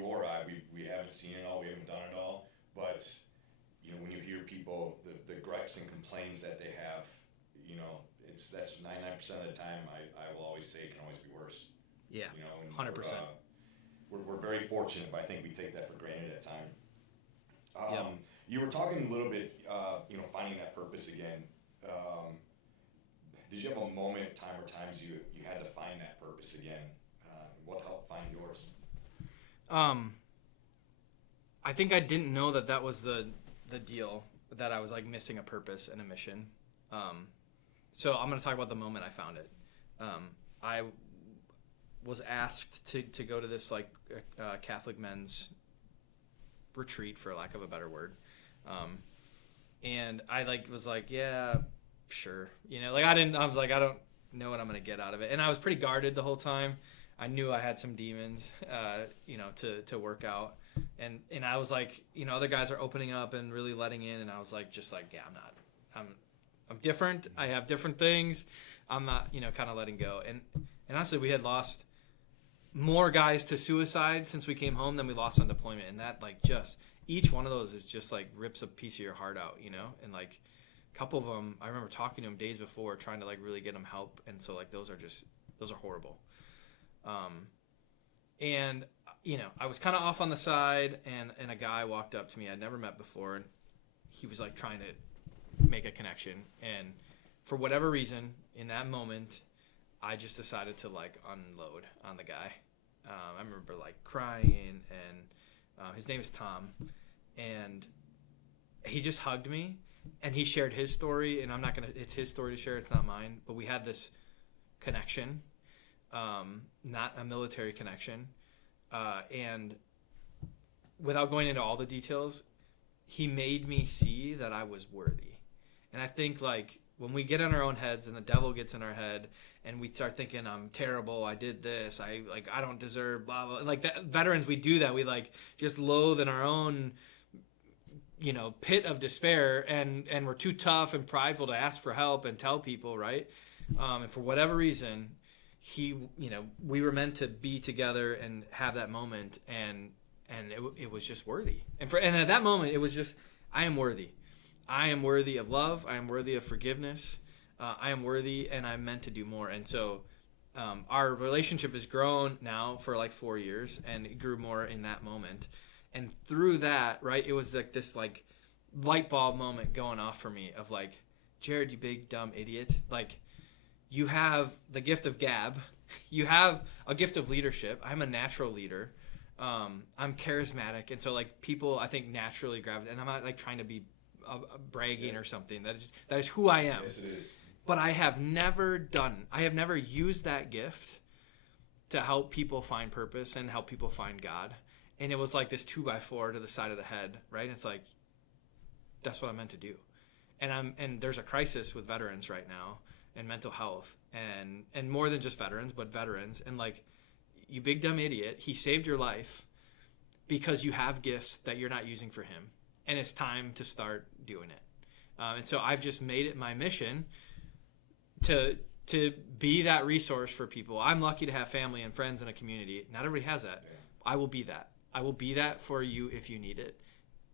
or I, we haven't seen it all, we haven't done it all, but, when you hear people, the gripes and complaints that they have, that's 99% of the time, I will always say it can always be worse. Yeah, 100%. We're very fortunate, but I think we take that for granted at times. You were talking a little bit, finding that purpose again. Did you have a moment, time or times you had to find that purpose again? What helped find yours? I think I didn't know that was the deal, that I was like missing a purpose and a mission. So I'm going to talk about the moment I found it. I was asked to go to this like Catholic men's retreat, for lack of a better word. And I was like, yeah, sure. I was like, I don't know what I'm going to get out of it. And I was pretty guarded the whole time. I knew I had some demons, to work out. And I was like, other guys are opening up and really letting in. And I was like, yeah, I'm not. I'm different. I have different things. I'm not, kind of letting go. And honestly, we had lost more guys to suicide since we came home than we lost on deployment. And that, like, just each one of those is just like rips a piece of your heart out, and like a couple of them, I remember talking to them days before trying to like really get them help. And so like those are horrible. And I was kind of off on the side, and a guy walked up to me I'd never met before, and he was like trying to make a connection. And for whatever reason, in that moment, I just decided to like unload on the guy. I remember like crying, and his name is Tom, and he just hugged me, and he shared his story. And it's his story to share, it's not mine, but we had this connection, not a military connection, and without going into all the details, he made me see that I was worthy. And I think like when we get in our own heads and the devil gets in our head and we start thinking I'm terrible, I did this, I don't deserve blah blah, like that, veterans, we do that, we like just loathe in our own pit of despair, and we're too tough and prideful to ask for help and tell people, right? And for whatever reason, we were meant to be together and have that moment, and it was just worthy. And at that moment, it was just, I am worthy. I am worthy of love. I am worthy of forgiveness. I am worthy, and I'm meant to do more. And so our relationship has grown now for like 4 years, and it grew more in that moment. And through that, right, it was like this like light bulb moment going off for me of like, Jared, you big dumb idiot. Like, you have the gift of gab. You have a gift of leadership. I'm a natural leader. I'm charismatic. And so like people, I think, naturally gravitate. And I'm not like trying to be bragging or something. That is who I am. Yes, it is. But I have never used that gift to help people find purpose and help people find God. And it was like this 2x4 to the side of the head, right? And it's like, that's what I'm meant to do. And there's a crisis with veterans right now and mental health, and more than just veterans, but veterans. And like, you big dumb idiot, he saved your life because you have gifts that you're not using for him. And it's time to start doing it. And so I've just made it my mission to be that resource for people. I'm lucky to have family and friends and a community. Not everybody has that. Yeah. I will be that. I will be that for you if you need it.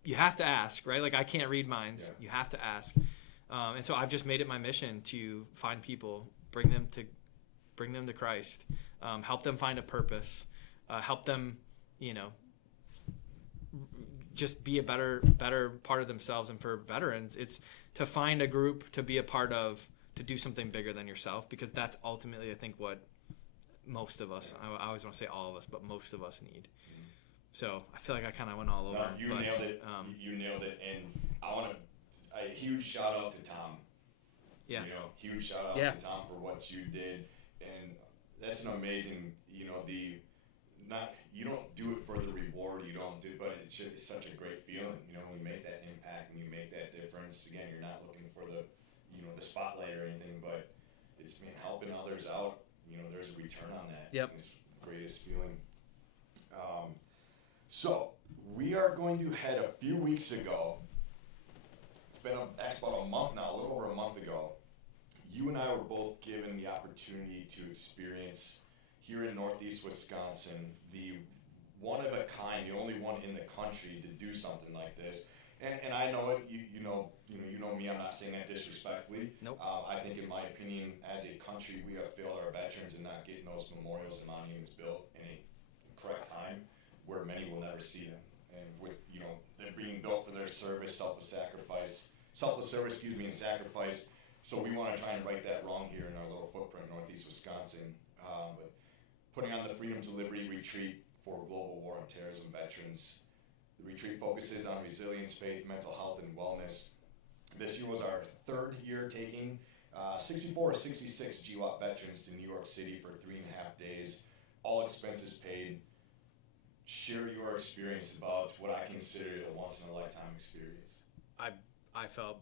You have to ask, right? Like, I can't read minds. Yeah. You have to ask. And so I've just made it my mission to find people, bring them to Christ, help them find a purpose, help them, just be a better part of themselves. And for veterans, it's to find a group to be a part of, to do something bigger than yourself, because that's ultimately, I think, what most of us, I always want to say all of us, but most of us need. Mm-hmm. So I feel like I kind of went all over. No, you nailed it. You nailed it. And I want a huge shout out to Tom. Yeah. Huge shout out to Tom for what you did. And that's an amazing, you don't do it for the reward, but it's such a great feeling, when you make that impact and you make that difference. Again, you're not looking for the spotlight or anything, but it's helping others out. There's a return on that. Yep. It's the greatest feeling. So we are going to head a few weeks ago. It's been about a month now, a little over a month ago. You and I were both given the opportunity to experience here in Northeast Wisconsin the one of a kind, the only one in the country to do something like this. And I know it. You know me. I'm not saying that disrespectfully. Nope. I think, in my opinion, as a country, we have failed our veterans in not getting those memorials and monuments built in a correct time, where many will never see them. And with they're being built for their service, selfless service, and sacrifice. So we want to try and right that wrong here in our little footprint, Northeast Wisconsin. But putting on the Freedom to Liberty retreat for global war on terrorism veterans. The retreat focuses on resilience, faith, mental health, and wellness. This year was our third year taking 64 or 66 GWOT veterans to New York City for 3.5 days, all expenses paid. Share your experience about what I consider a once-in-a-lifetime experience. I felt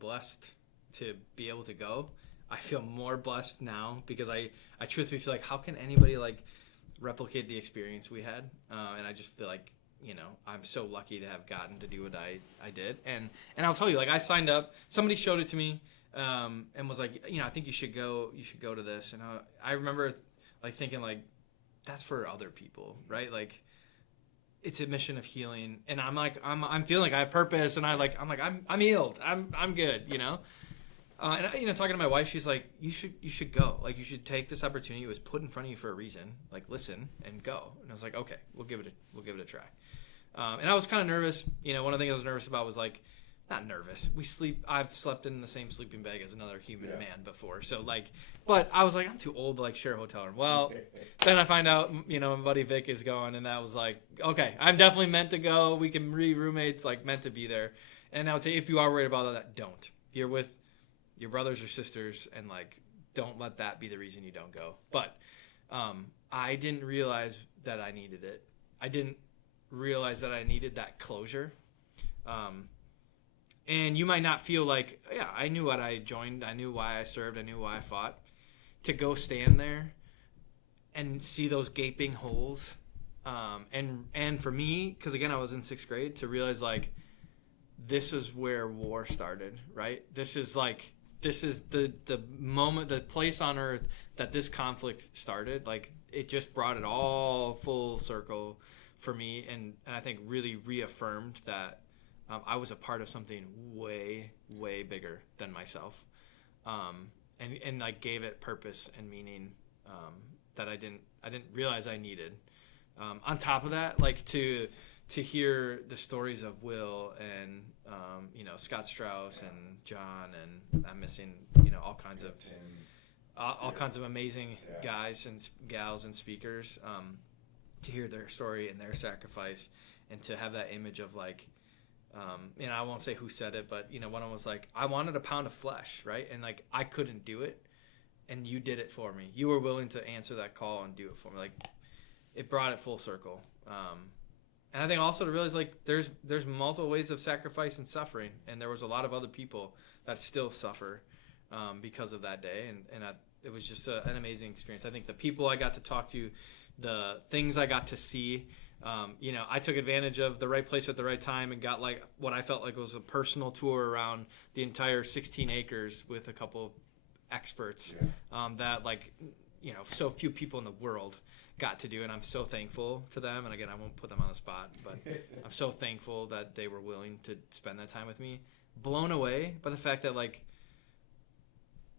blessed to be able to go, I feel more blessed now because I truthfully feel like how can anybody like replicate the experience we had? And I just feel like, you know, I'm so lucky to have gotten to do what I did. And I'll tell you, like, I signed up, somebody showed it to me, and was like, you know, I think you should go to this. And I remember like thinking like, that's for other people, right? Like, it's a mission of healing, and I'm like, I'm feeling like I have purpose, and I'm healed, I'm good, you know. And you know, talking to my wife, she's like, you should go, like you should take this opportunity. It was put in front of you for a reason, like listen and go. And I was like, okay, we'll give it a try. And I was kind of nervous, you know. One of the things I was nervous about was like, not nervous. I've slept in the same sleeping bag as another human man before. So like, but I was like, I'm too old to like share a hotel room. Well, then I find out, you know, my buddy Vic is going, and that was like, okay, I'm definitely meant to go. We can be roommates, like meant to be there. And I would say, if you are worried about that, don't. You're with your brothers or sisters, and like, don't let that be the reason you don't go. But I didn't realize that I needed it. I didn't realize that I needed that closure. And you might not feel like, yeah, I knew what I joined. I knew why I served. I knew why I fought. To go stand there and see those gaping holes. And for me, because again, I was in 6th grade, to realize like, this is where war started, right? This is the moment, the place on earth that this conflict started. Like, it just brought it all full circle for me. And I think really reaffirmed that I was a part of something way, way bigger than myself, and like gave it purpose and meaning that I didn't realize I needed. On top of that, like to hear the stories of Will and you know, Scott Strauss and John, and I'm missing, you know, all kinds of amazing guys and gals and speakers, to hear their story and their sacrifice, and to have that image of like, you know, I won't say who said it, but you know, one of them was like, I wanted a pound of flesh, right? And like, I couldn't do it, and you did it for me. You were willing to answer that call and do it for me. Like, it brought it full circle. And I think also to realize like, there's multiple ways of sacrifice and suffering, and there was a lot of other people that still suffer because of that day, and it was just an amazing experience. I think the people I got to talk to, the things I got to see. You know, I took advantage of the right place at the right time and got like what I felt like was a personal tour around the entire 16 acres with a couple of experts that, like, you know, so few people in the world got to do. And I'm so thankful to them. And again, I won't put them on the spot, but I'm so thankful that they were willing to spend that time with me. Blown away by the fact that, like,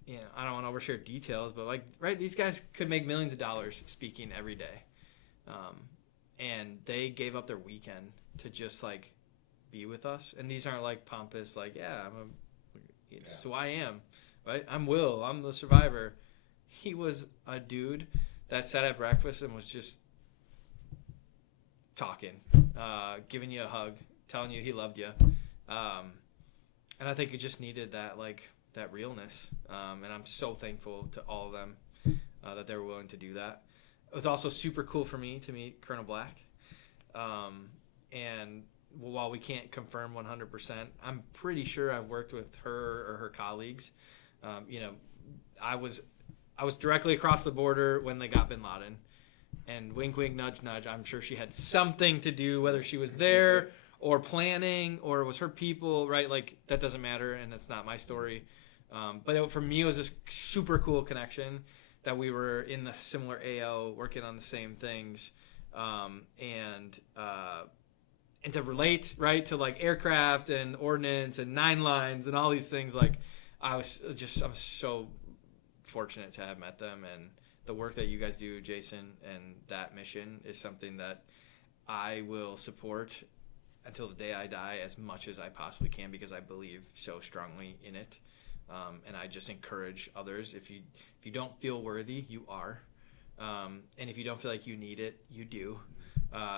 you know, I don't want to overshare details, but like, right, these guys could make millions of dollars speaking every day. And they gave up their weekend to just like be with us. And these aren't like pompous, like, it's who I am, right? I'm Will, I'm the survivor. He was a dude that sat at breakfast and was just talking, giving you a hug, telling you he loved you. And I think it just needed that, like, that realness. And I'm so thankful to all of them that they were willing to do that. It was also super cool for me to meet Colonel Black. And while we can't confirm 100%, I'm pretty sure I've worked with her or her colleagues. You know, I was directly across the border when they got Bin Laden. And wink, wink, nudge, nudge. I'm sure she had something to do, whether she was there or planning or it was her people, right? Like, that doesn't matter, and that's not my story. But for me, it was this super cool connection that we were in the similar AO, working on the same things, and to relate, right, to like aircraft and ordnance and 9 lines and all these things. Like, I'm so fortunate to have met them, and the work that you guys do, Jason, and that mission is something that I will support until the day I die as much as I possibly can, because I believe so strongly in it. And I just encourage others, if you don't feel worthy, you are. And if you don't feel like you need it, you do.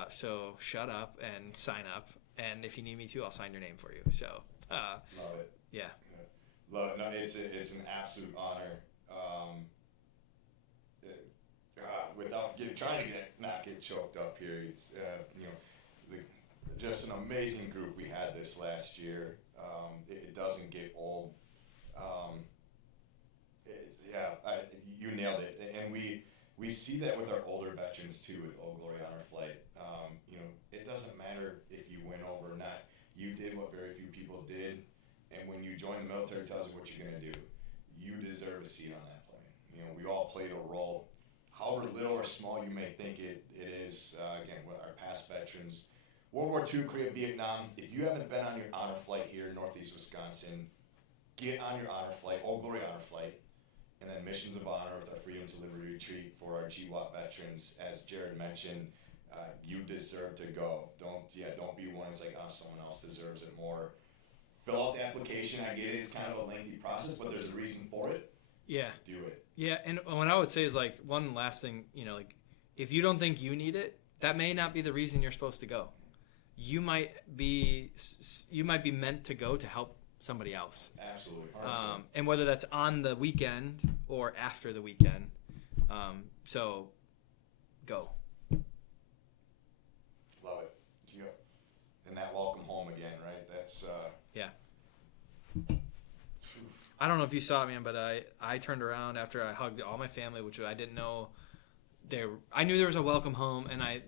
So shut up and sign up. And if you need me to, I'll sign your name for you. So love it. Yeah. Love it. No, it's an absolute honor. Without trying to not get choked up here, it's you know, just an amazing group we had this last year. It doesn't get old. You nailed it. And we see that with our older veterans too, with Old Glory Honor Flight. It doesn't matter if you win over or not. You did what very few people did, and when you join the military, it tells you what you're going to do. You deserve a seat on that plane. We all played a role, however little or small you may think it is. Again, with our past veterans, World War II, Korea, Vietnam. If you haven't been on your honor flight here in Northeast Wisconsin, get on your honor flight, Old Glory Honor Flight, and then Missions of Honor with our Freedom to Liberty Retreat for our GWOT veterans. As Jared mentioned, you deserve to go. Don't be one that's like, someone else deserves it more. Fill out the application. I get it, it's kind of a lengthy process, but there's a reason for it. Yeah. Do it. Yeah, and what I would say is, like, one last thing, like, if you don't think you need it, that may not be the reason you're supposed to go. You might be meant to go to help somebody else. Absolutely. And whether that's on the weekend or after the weekend. So go. Love it. Yeah. And that welcome home again, right? That's yeah. I don't know if you saw it, man, but I turned around after I hugged all my family, which I didn't know. I knew there was a welcome home, and I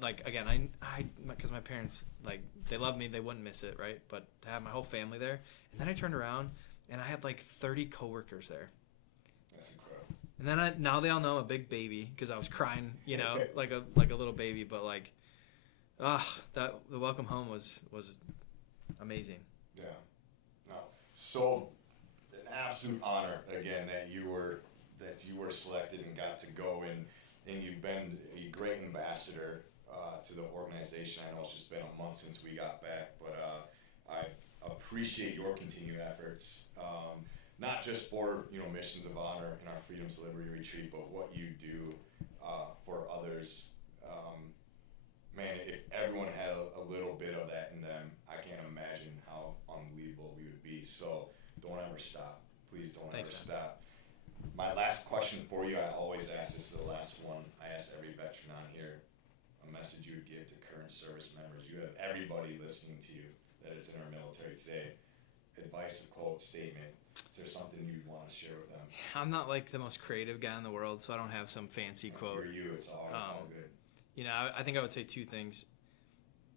because my parents, like, they love me, they wouldn't miss it, right? But to have my whole family there, and then I turned around and I had like 30 coworkers there. That's incredible. And then now they all know I'm a big baby because I was crying, like a little baby. But like, the welcome home was amazing. Yeah. No. So an absolute honor again that you were selected and got to go and you've been a great ambassador to the organization. I know it's just been a month since we got back, but I appreciate your continued efforts, not just for Missions of Honor and our Freedom to Liberty Retreat, but what you do for others. Man, if everyone had a little bit of that in them, I can't imagine how unbelievable we would be. So don't ever stop. Please don't ever stop. My last question for you, I always ask, this is the last one, I ask every veteran on here, a message you would give to current service members. You have everybody listening to you that is in our military today. Advice, a quote, statement. Is there something you'd want to share with them? I'm not like the most creative guy in the world, so I don't have some fancy quote. For you, it's all good. I think I would say two things.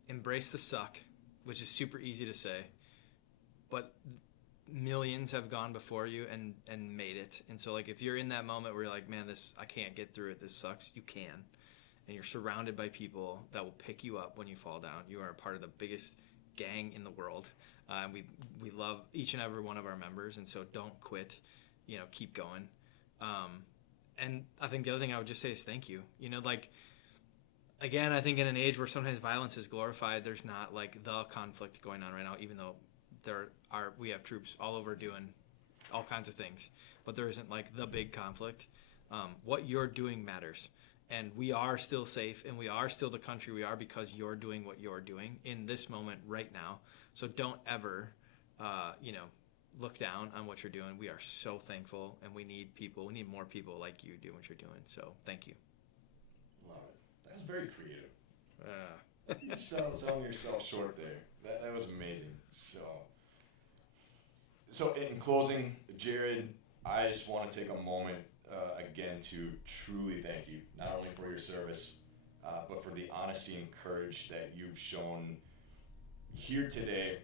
Embrace the suck, which is super easy to say, but millions have gone before you and made it. And so, like, if you're in that moment where you're like, man, I can't get through it, this sucks, you can. And you're surrounded by people that will pick you up when you fall down. You are a part of the biggest gang in the world. And we love each and every one of our members, and so don't quit. Keep going. And I think the other thing I would just say is thank you. Again, I think in an age where sometimes violence is glorified, there's not like the conflict going on right now, even though we have troops all over doing all kinds of things, but there isn't like the big conflict. What you're doing matters, and we are still safe, and we are still the country we are because you're doing what you're doing in this moment right now. So don't ever, look down on what you're doing. We are so thankful, and we need more people like you do what you're doing. So thank you. Love it. That was very creative. You're selling yourself short there. That was amazing. So in closing, Jared, I just want to take a moment again to truly thank you, not only for your service, but for the honesty and courage that you've shown here today.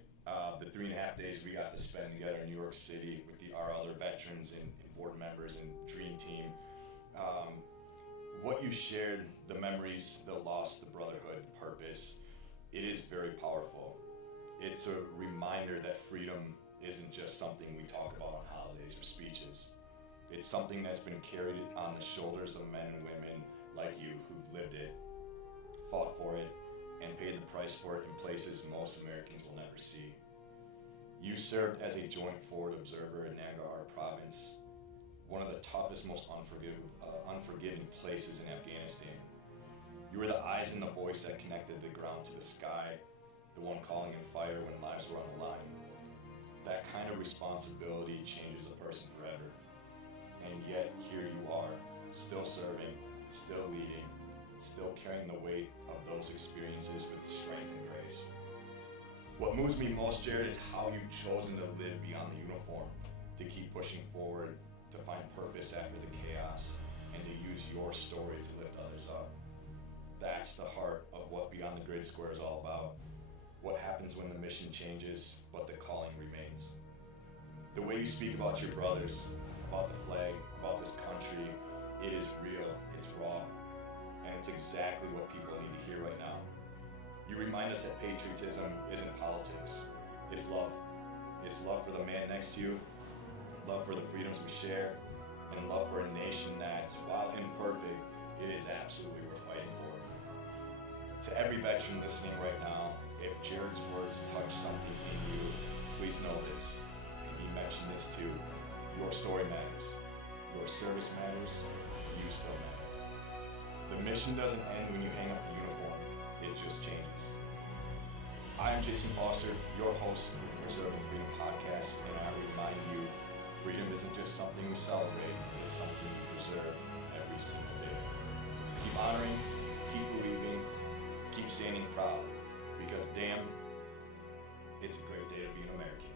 The 3.5 days we got to spend together in New York City with our other veterans and board members and dream team. What you shared, the memories, the loss, the brotherhood, purpose, it is very powerful. It's a reminder that freedom isn't just something we talk about on holidays or speeches. It's something that's been carried on the shoulders of men and women like you who've lived it, fought for it, and paid the price for it in places most Americans will never see. You served as a Joint Forward Observer in Nangarhar Province, one of the toughest, most unforgiving places in Afghanistan. You were the eyes and the voice that connected the ground to the sky, the one calling in fire when lives were on the line. That kind of responsibility changes a person forever. And yet, here you are, still serving, still leading, still carrying the weight of those experiences with strength and grace. What moves me most, Jared, is how you've chosen to live beyond the uniform, to keep pushing forward, to find purpose after the chaos, and to use your story to lift others up. That's the heart of what Beyond the Grid Square is all about. What happens when the mission changes, but the calling remains. The way you speak about your brothers, about the flag, about this country, it is real, it's raw, and it's exactly what people need to hear right now. You remind us that patriotism isn't politics, it's love. It's love for the man next to you, love for the freedoms we share, and love for a nation that, while imperfect, it is absolutely worth fighting for. To every veteran listening right now, if Jared's words touch something in you, please know this, and he mentioned this too, your story matters, your service matters, you still matter. The mission doesn't end when you hang up the uniform, it just changes. I am Jason Foster, your host for the Preserving Freedom podcast, and I remind you, freedom isn't just something we celebrate, it's something we preserve every single day. Keep honoring, keep believing, keep standing proud, because damn, it's a great day to be an American.